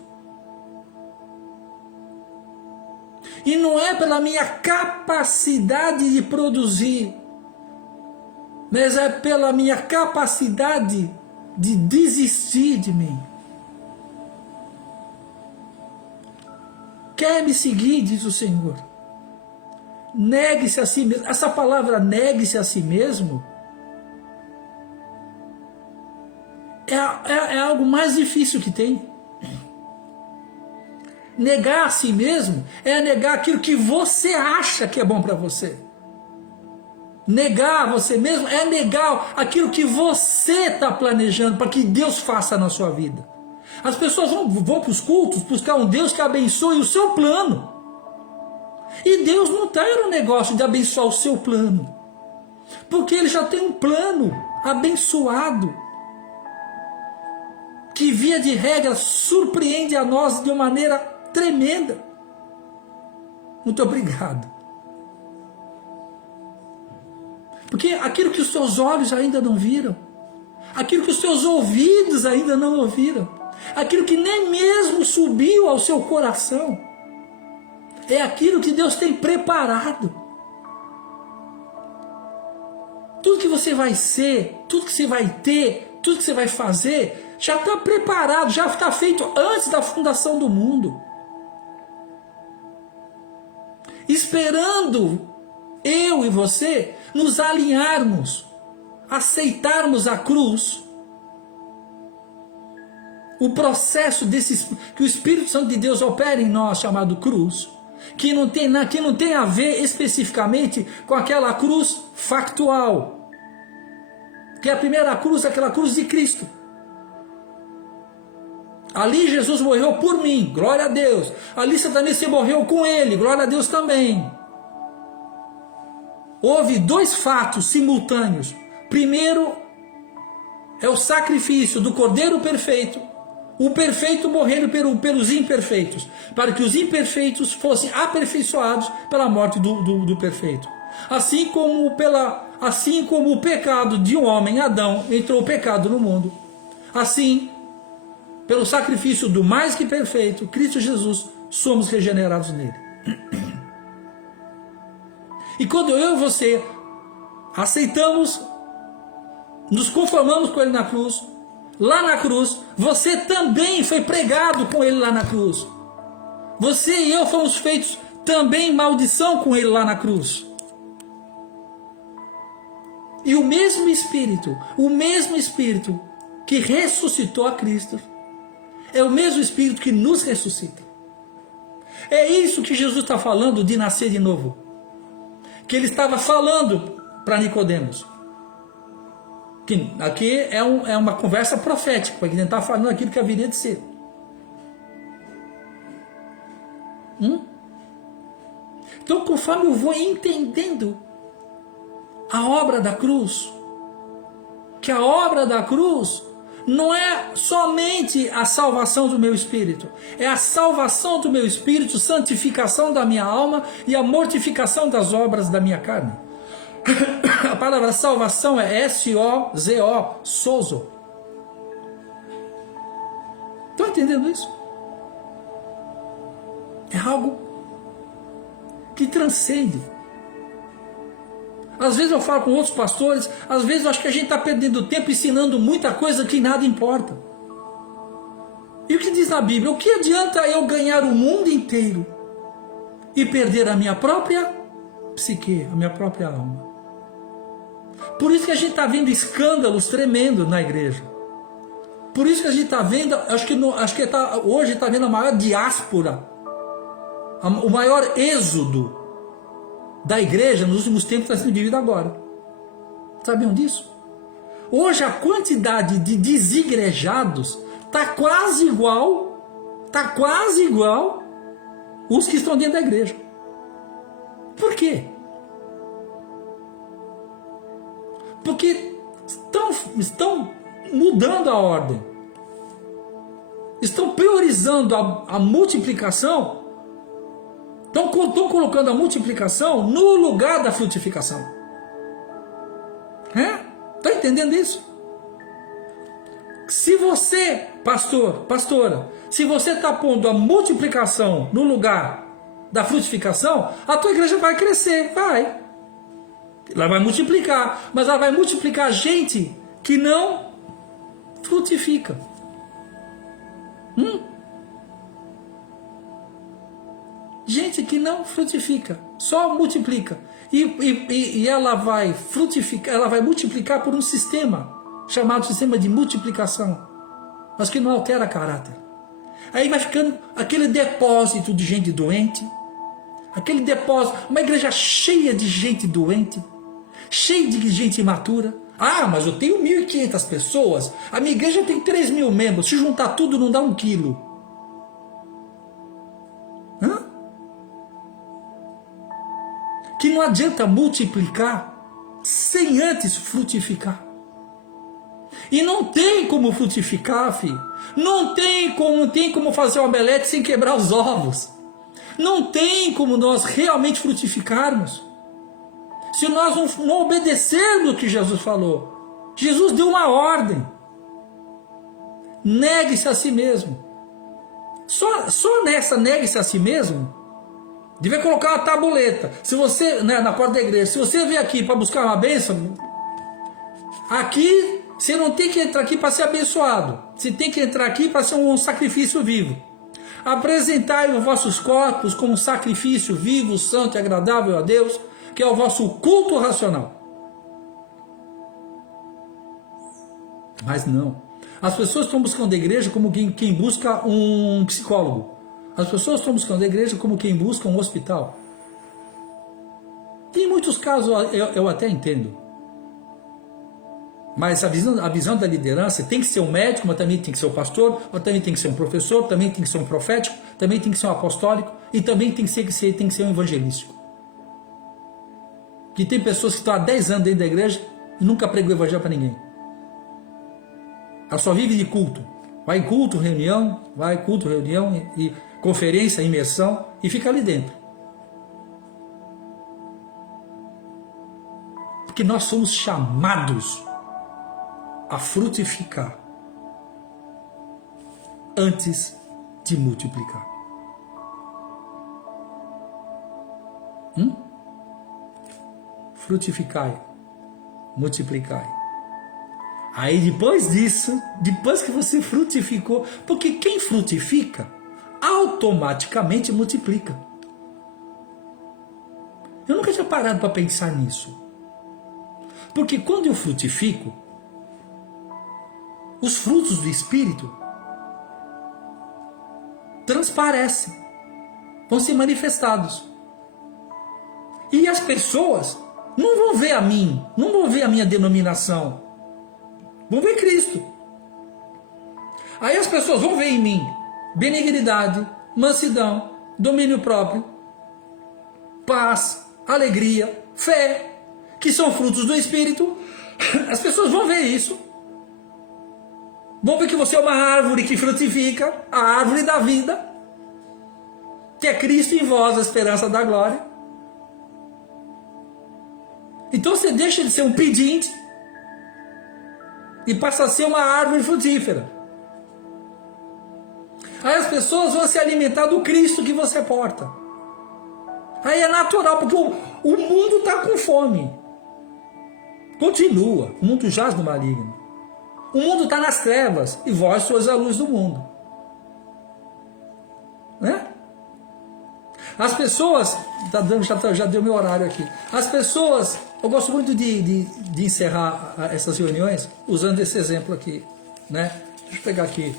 E não é pela minha capacidade de produzir, mas é pela minha capacidade de desistir de mim. Quer me seguir, diz o Senhor? Negue-se a si mesmo. Essa palavra negue-se a si mesmo é algo mais difícil que tem. Negar a si mesmo é negar aquilo que você acha que é bom para você. Negar você mesmo é negar aquilo que você está planejando para que Deus faça na sua vida. As pessoas vão para os cultos buscar um Deus que abençoe o seu plano. E Deus não está no negócio de abençoar o seu plano. Porque Ele já tem um plano abençoado. Que via de regra surpreende a nós de uma maneira tremenda. Muito obrigado. Porque aquilo que os seus olhos ainda não viram, aquilo que os seus ouvidos ainda não ouviram, aquilo que nem mesmo subiu ao seu coração, é aquilo que Deus tem preparado. Tudo que você vai ser, tudo que você vai ter, tudo que você vai fazer, já está preparado, já está feito antes da fundação do mundo. Esperando eu e você nos alinharmos, aceitarmos a cruz, o processo que o Espírito Santo de Deus opera em nós, chamado cruz, que não tem a ver especificamente com aquela cruz factual, que é a primeira cruz, aquela cruz de Cristo. Ali Jesus morreu por mim, glória a Deus. Ali Satanás morreu com ele, glória a Deus também. Houve dois fatos simultâneos. Primeiro é o sacrifício do Cordeiro perfeito, o perfeito morrendo pelos imperfeitos, para que os imperfeitos fossem aperfeiçoados pela morte do perfeito. Assim como o pecado de um homem, Adão, entrou o pecado no mundo, assim, pelo sacrifício do mais que perfeito, Cristo Jesus, somos regenerados nele. E quando eu e você aceitamos, nos conformamos com ele na cruz, lá na cruz, você também foi pregado com ele lá na cruz. Você e eu fomos feitos também maldição com ele lá na cruz. E o mesmo Espírito que ressuscitou a Cristo, é o mesmo Espírito que nos ressuscita. É isso que Jesus está falando de nascer de novo. Que ele estava falando para Nicodemos. Que aqui é uma conversa profética, para ele está falando aquilo que haveria de ser. Então, conforme eu vou entendendo a obra da cruz, que a obra da cruz não é somente a salvação do meu espírito, é a salvação do meu espírito, santificação da minha alma e a mortificação das obras da minha carne. A palavra salvação é S-O-Z-O, sozo. Estão entendendo isso? É algo que transcende. Às vezes eu falo com outros pastores, às vezes eu acho que a gente está perdendo tempo ensinando muita coisa que nada importa. E o que diz na Bíblia? O que adianta eu ganhar o mundo inteiro e perder a minha própria psique, a minha própria alma? Por isso que a gente está vendo escândalos tremendos na igreja. Por isso que a gente está vendo, hoje está vendo a maior diáspora, o maior êxodo da igreja nos últimos tempos está sendo vivido agora. Sabiam disso? Hoje a quantidade de desigrejados está quase igual os que estão dentro da igreja. Por quê? Porque estão mudando a ordem. Estão priorizando a multiplicação. Estão colocando a multiplicação no lugar da frutificação. Está entendendo isso? Se você, pastora, se você está pondo a multiplicação no lugar da frutificação, a tua igreja vai crescer, vai. Ela vai multiplicar, mas ela vai multiplicar gente que não frutifica. Gente que não frutifica, só multiplica. E ela vai frutificar, ela vai multiplicar por um sistema chamado sistema de multiplicação, mas que não altera caráter. Aí vai ficando aquele depósito de gente doente, aquele depósito, uma igreja cheia de gente doente, cheia de gente imatura. Ah, mas eu tenho 1.500 pessoas, a minha igreja tem 3.000 membros, se juntar tudo não dá 1 quilo. Que não adianta multiplicar sem antes frutificar. E não tem como frutificar, filho. Não tem como fazer omelete sem quebrar os ovos. Não tem como nós realmente frutificarmos se nós não obedecermos o que Jesus falou. Jesus deu uma ordem. Negue-se a si mesmo. Só nessa negue-se a si mesmo, devia colocar uma tabuleta. Se você, na porta da igreja, se você vier aqui para buscar uma bênção, aqui você não tem que entrar aqui para ser abençoado. Você tem que entrar aqui para ser um sacrifício vivo. Apresentai os vossos corpos como sacrifício vivo, santo e agradável a Deus, que é o vosso culto racional. Mas não. As pessoas estão buscando a igreja como quem busca um psicólogo. As pessoas estão buscando a igreja como quem busca um hospital. Em muitos casos eu até entendo. Mas a visão da liderança tem que ser um médico, mas também tem que ser um pastor, mas também tem que ser um professor, também tem que ser um profético, também tem que ser um apostólico e também tem que ser um evangelístico. Que tem pessoas que estão há 10 anos dentro da igreja e nunca pregou o evangelho para ninguém. Ela só vive de culto. Vai em culto, reunião, e conferência, imersão, e fica ali dentro. Porque nós somos chamados a frutificar antes de multiplicar. Frutificai, multiplicai. Aí depois disso, depois que você frutificou, porque quem frutifica automaticamente multiplica. Eu nunca tinha parado para pensar nisso. Porque quando eu frutifico, os frutos do Espírito transparecem, vão ser manifestados. E as pessoas não vão ver a mim, não vão ver a minha denominação, vão ver Cristo. Aí as pessoas vão ver em mim benignidade, mansidão, domínio próprio, paz, alegria, fé, que são frutos do Espírito. As pessoas vão ver isso. Vão ver que você é uma árvore que frutifica, a árvore da vida, que é Cristo em vós, a esperança da glória. Então você deixa de ser um pedinte e passa a ser uma árvore frutífera. Aí as pessoas vão se alimentar do Cristo que você porta. Aí é natural, porque o mundo está com fome. Continua, o mundo jaz no maligno. O mundo está nas trevas e vós sois a luz do mundo. Né? As pessoas, já deu meu horário aqui. As pessoas, eu gosto muito de encerrar essas reuniões usando esse exemplo aqui. Né? Deixa eu pegar aqui.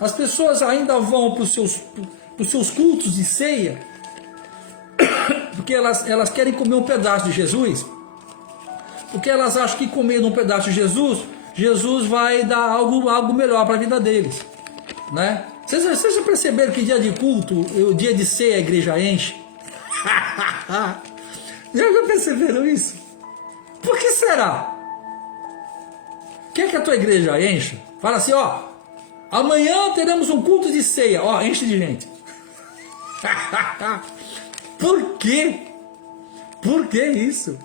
As pessoas ainda vão para os seus cultos de ceia, porque elas querem comer um pedaço de Jesus, Porque elas acham que comendo um pedaço de Jesus, Jesus vai dar algo melhor para a vida deles, né? Vocês já perceberam que dia de culto, o dia de ceia, a igreja enche? Já perceberam isso? Por que será? Quer que a tua igreja encha? Fala assim, ó, amanhã teremos um culto de ceia, ó, enche de gente. Por quê? Por que isso?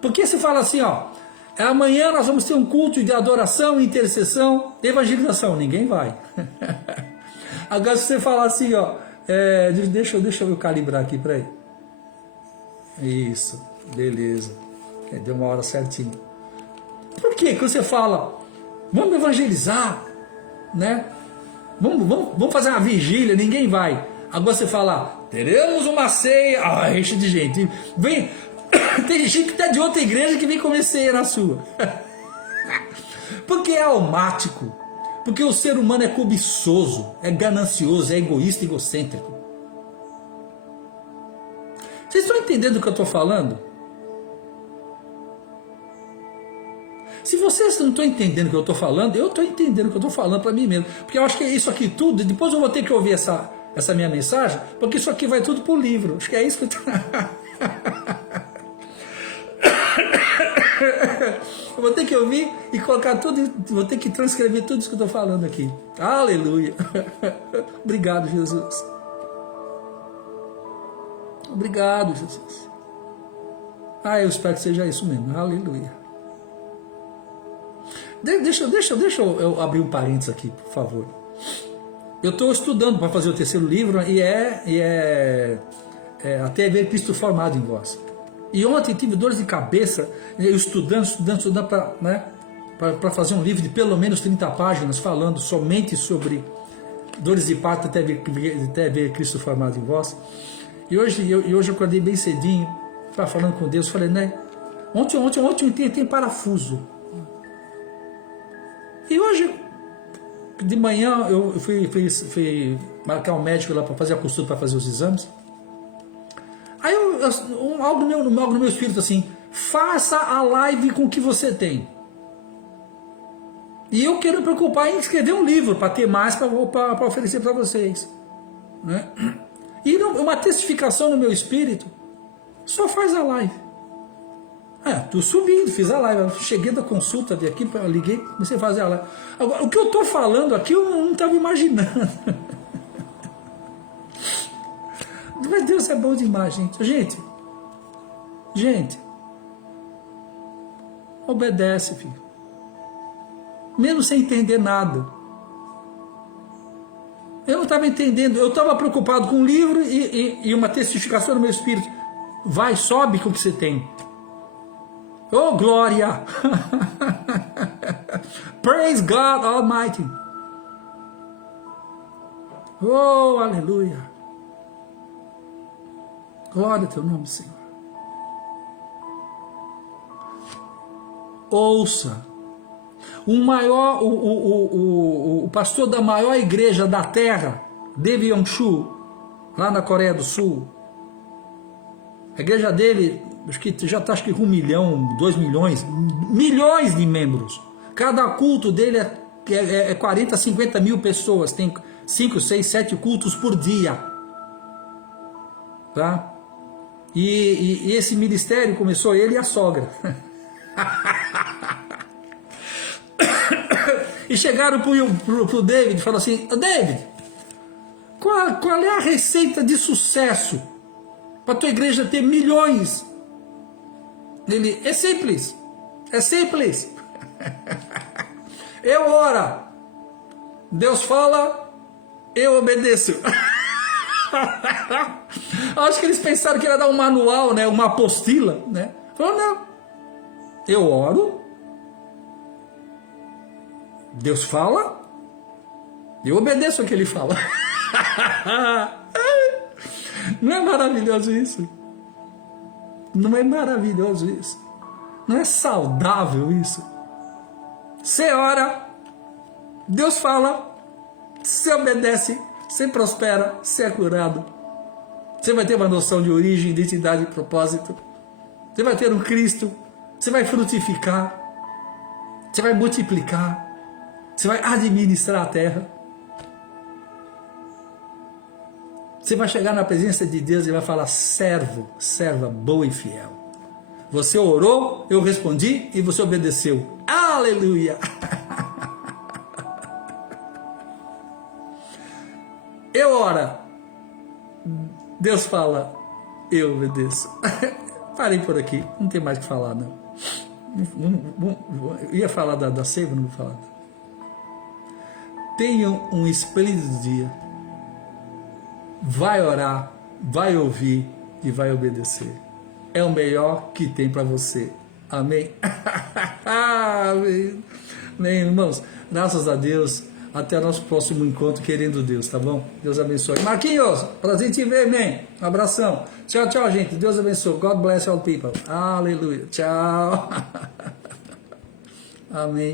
Porque se fala assim, ó, amanhã nós vamos ter um culto de adoração, intercessão, evangelização, ninguém vai. Agora se você falar assim, ó, deixa eu calibrar aqui, peraí. Isso, beleza. Deu uma hora certinho. Por quê? Quando você fala, vamos evangelizar, né? Vamos fazer uma vigília, ninguém vai. Agora você fala, teremos uma ceia, enche de gente. Vem, tem gente que tá de outra igreja que vem comer ceia na sua. Porque é almático. Porque o ser humano é cobiçoso, é ganancioso, é egoísta, egocêntrico. Vocês estão entendendo o que eu estou falando? Se vocês não estão entendendo o que eu estou falando, eu estou entendendo o que eu estou falando para mim mesmo. Porque eu acho que é isso aqui tudo, depois eu vou ter que ouvir essa minha mensagem, porque isso aqui vai tudo para o livro. Acho que é isso que eu estou... Eu vou ter que ouvir e colocar tudo, vou ter que transcrever tudo isso que eu estou falando aqui. Aleluia. Obrigado, Jesus. Obrigado, Jesus. Eu espero que seja isso mesmo. Aleluia. Deixa eu abrir um parênteses aqui, por favor. Eu estou estudando para fazer o terceiro livro e Até Ver Cristo Formado em Vós. E ontem tive dores de cabeça, eu estudando para fazer um livro de pelo menos 30 páginas, falando somente sobre dores de parto até ver Cristo Formado em Vós. E hoje eu acordei bem cedinho, estava falando com Deus, falei, né? Ontem tem parafuso. E hoje, de manhã, eu fui marcar um médico lá para fazer a consulta, para fazer os exames. Aí algo no meu espírito assim, faça a live com o que você tem. E eu quero me preocupar em escrever um livro para ter mais para oferecer para vocês, né? E uma testificação no meu espírito, só faz a live. Tô subindo, fiz a live, cheguei da consulta, vi aqui, liguei, comecei a fazer a live. Agora, o que eu estou falando aqui, eu não estava imaginando. Mas Deus é bom demais, gente. Gente, obedece, filho. Mesmo sem entender nada. Eu não estava entendendo, eu estava preocupado com um livro e uma testificação no meu espírito. Vai, sobe com o que você tem. Oh, glória! Praise God Almighty. Oh, aleluia. Glória ao teu nome, Senhor. Ouça. O pastor da maior igreja da terra, David Yong-Shu, lá na Coreia do Sul. A igreja dele, acho que já está com 1 milhão, 2 milhões, milhões de membros. Cada culto dele é 40, 50 mil pessoas. Tem 5, 6, 7 cultos por dia. Tá? E esse ministério começou ele e a sogra. E chegaram pro David e falaram assim, David, qual é a receita de sucesso para a tua igreja ter milhões? Ele, é simples. Eu oro, Deus fala, eu obedeço. Acho que eles pensaram que ia dar um manual, né, uma apostila, né? Falou, não, eu oro, Deus fala, eu obedeço o que ele fala. Não é maravilhoso isso? Não é maravilhoso isso? Não é saudável isso? Você ora, Deus fala, você obedece, você prospera, você é curado. Você vai ter uma noção de origem, identidade e propósito. Você vai ter um Cristo você vai frutificar, você vai multiplicar, você vai administrar a terra. Você vai chegar na presença de Deus e vai falar: servo, serva boa e fiel. Você orou, eu respondi e você obedeceu. Aleluia! Eu oro, Deus fala, eu obedeço. Parei por aqui, não tem mais o que falar, não. Eu ia falar da ceia, não vou falar. Tenham um esplêndido dia. Vai orar, vai ouvir e vai obedecer. É o melhor que tem para você. Amém? Amém. Amém, irmãos. Graças a Deus. Até o nosso próximo encontro, querendo Deus, tá bom? Deus abençoe. Marquinhos, prazer em te ver, amém. Um abração. Tchau, tchau, gente. Deus abençoe. God bless all people. Aleluia. Tchau. Amém.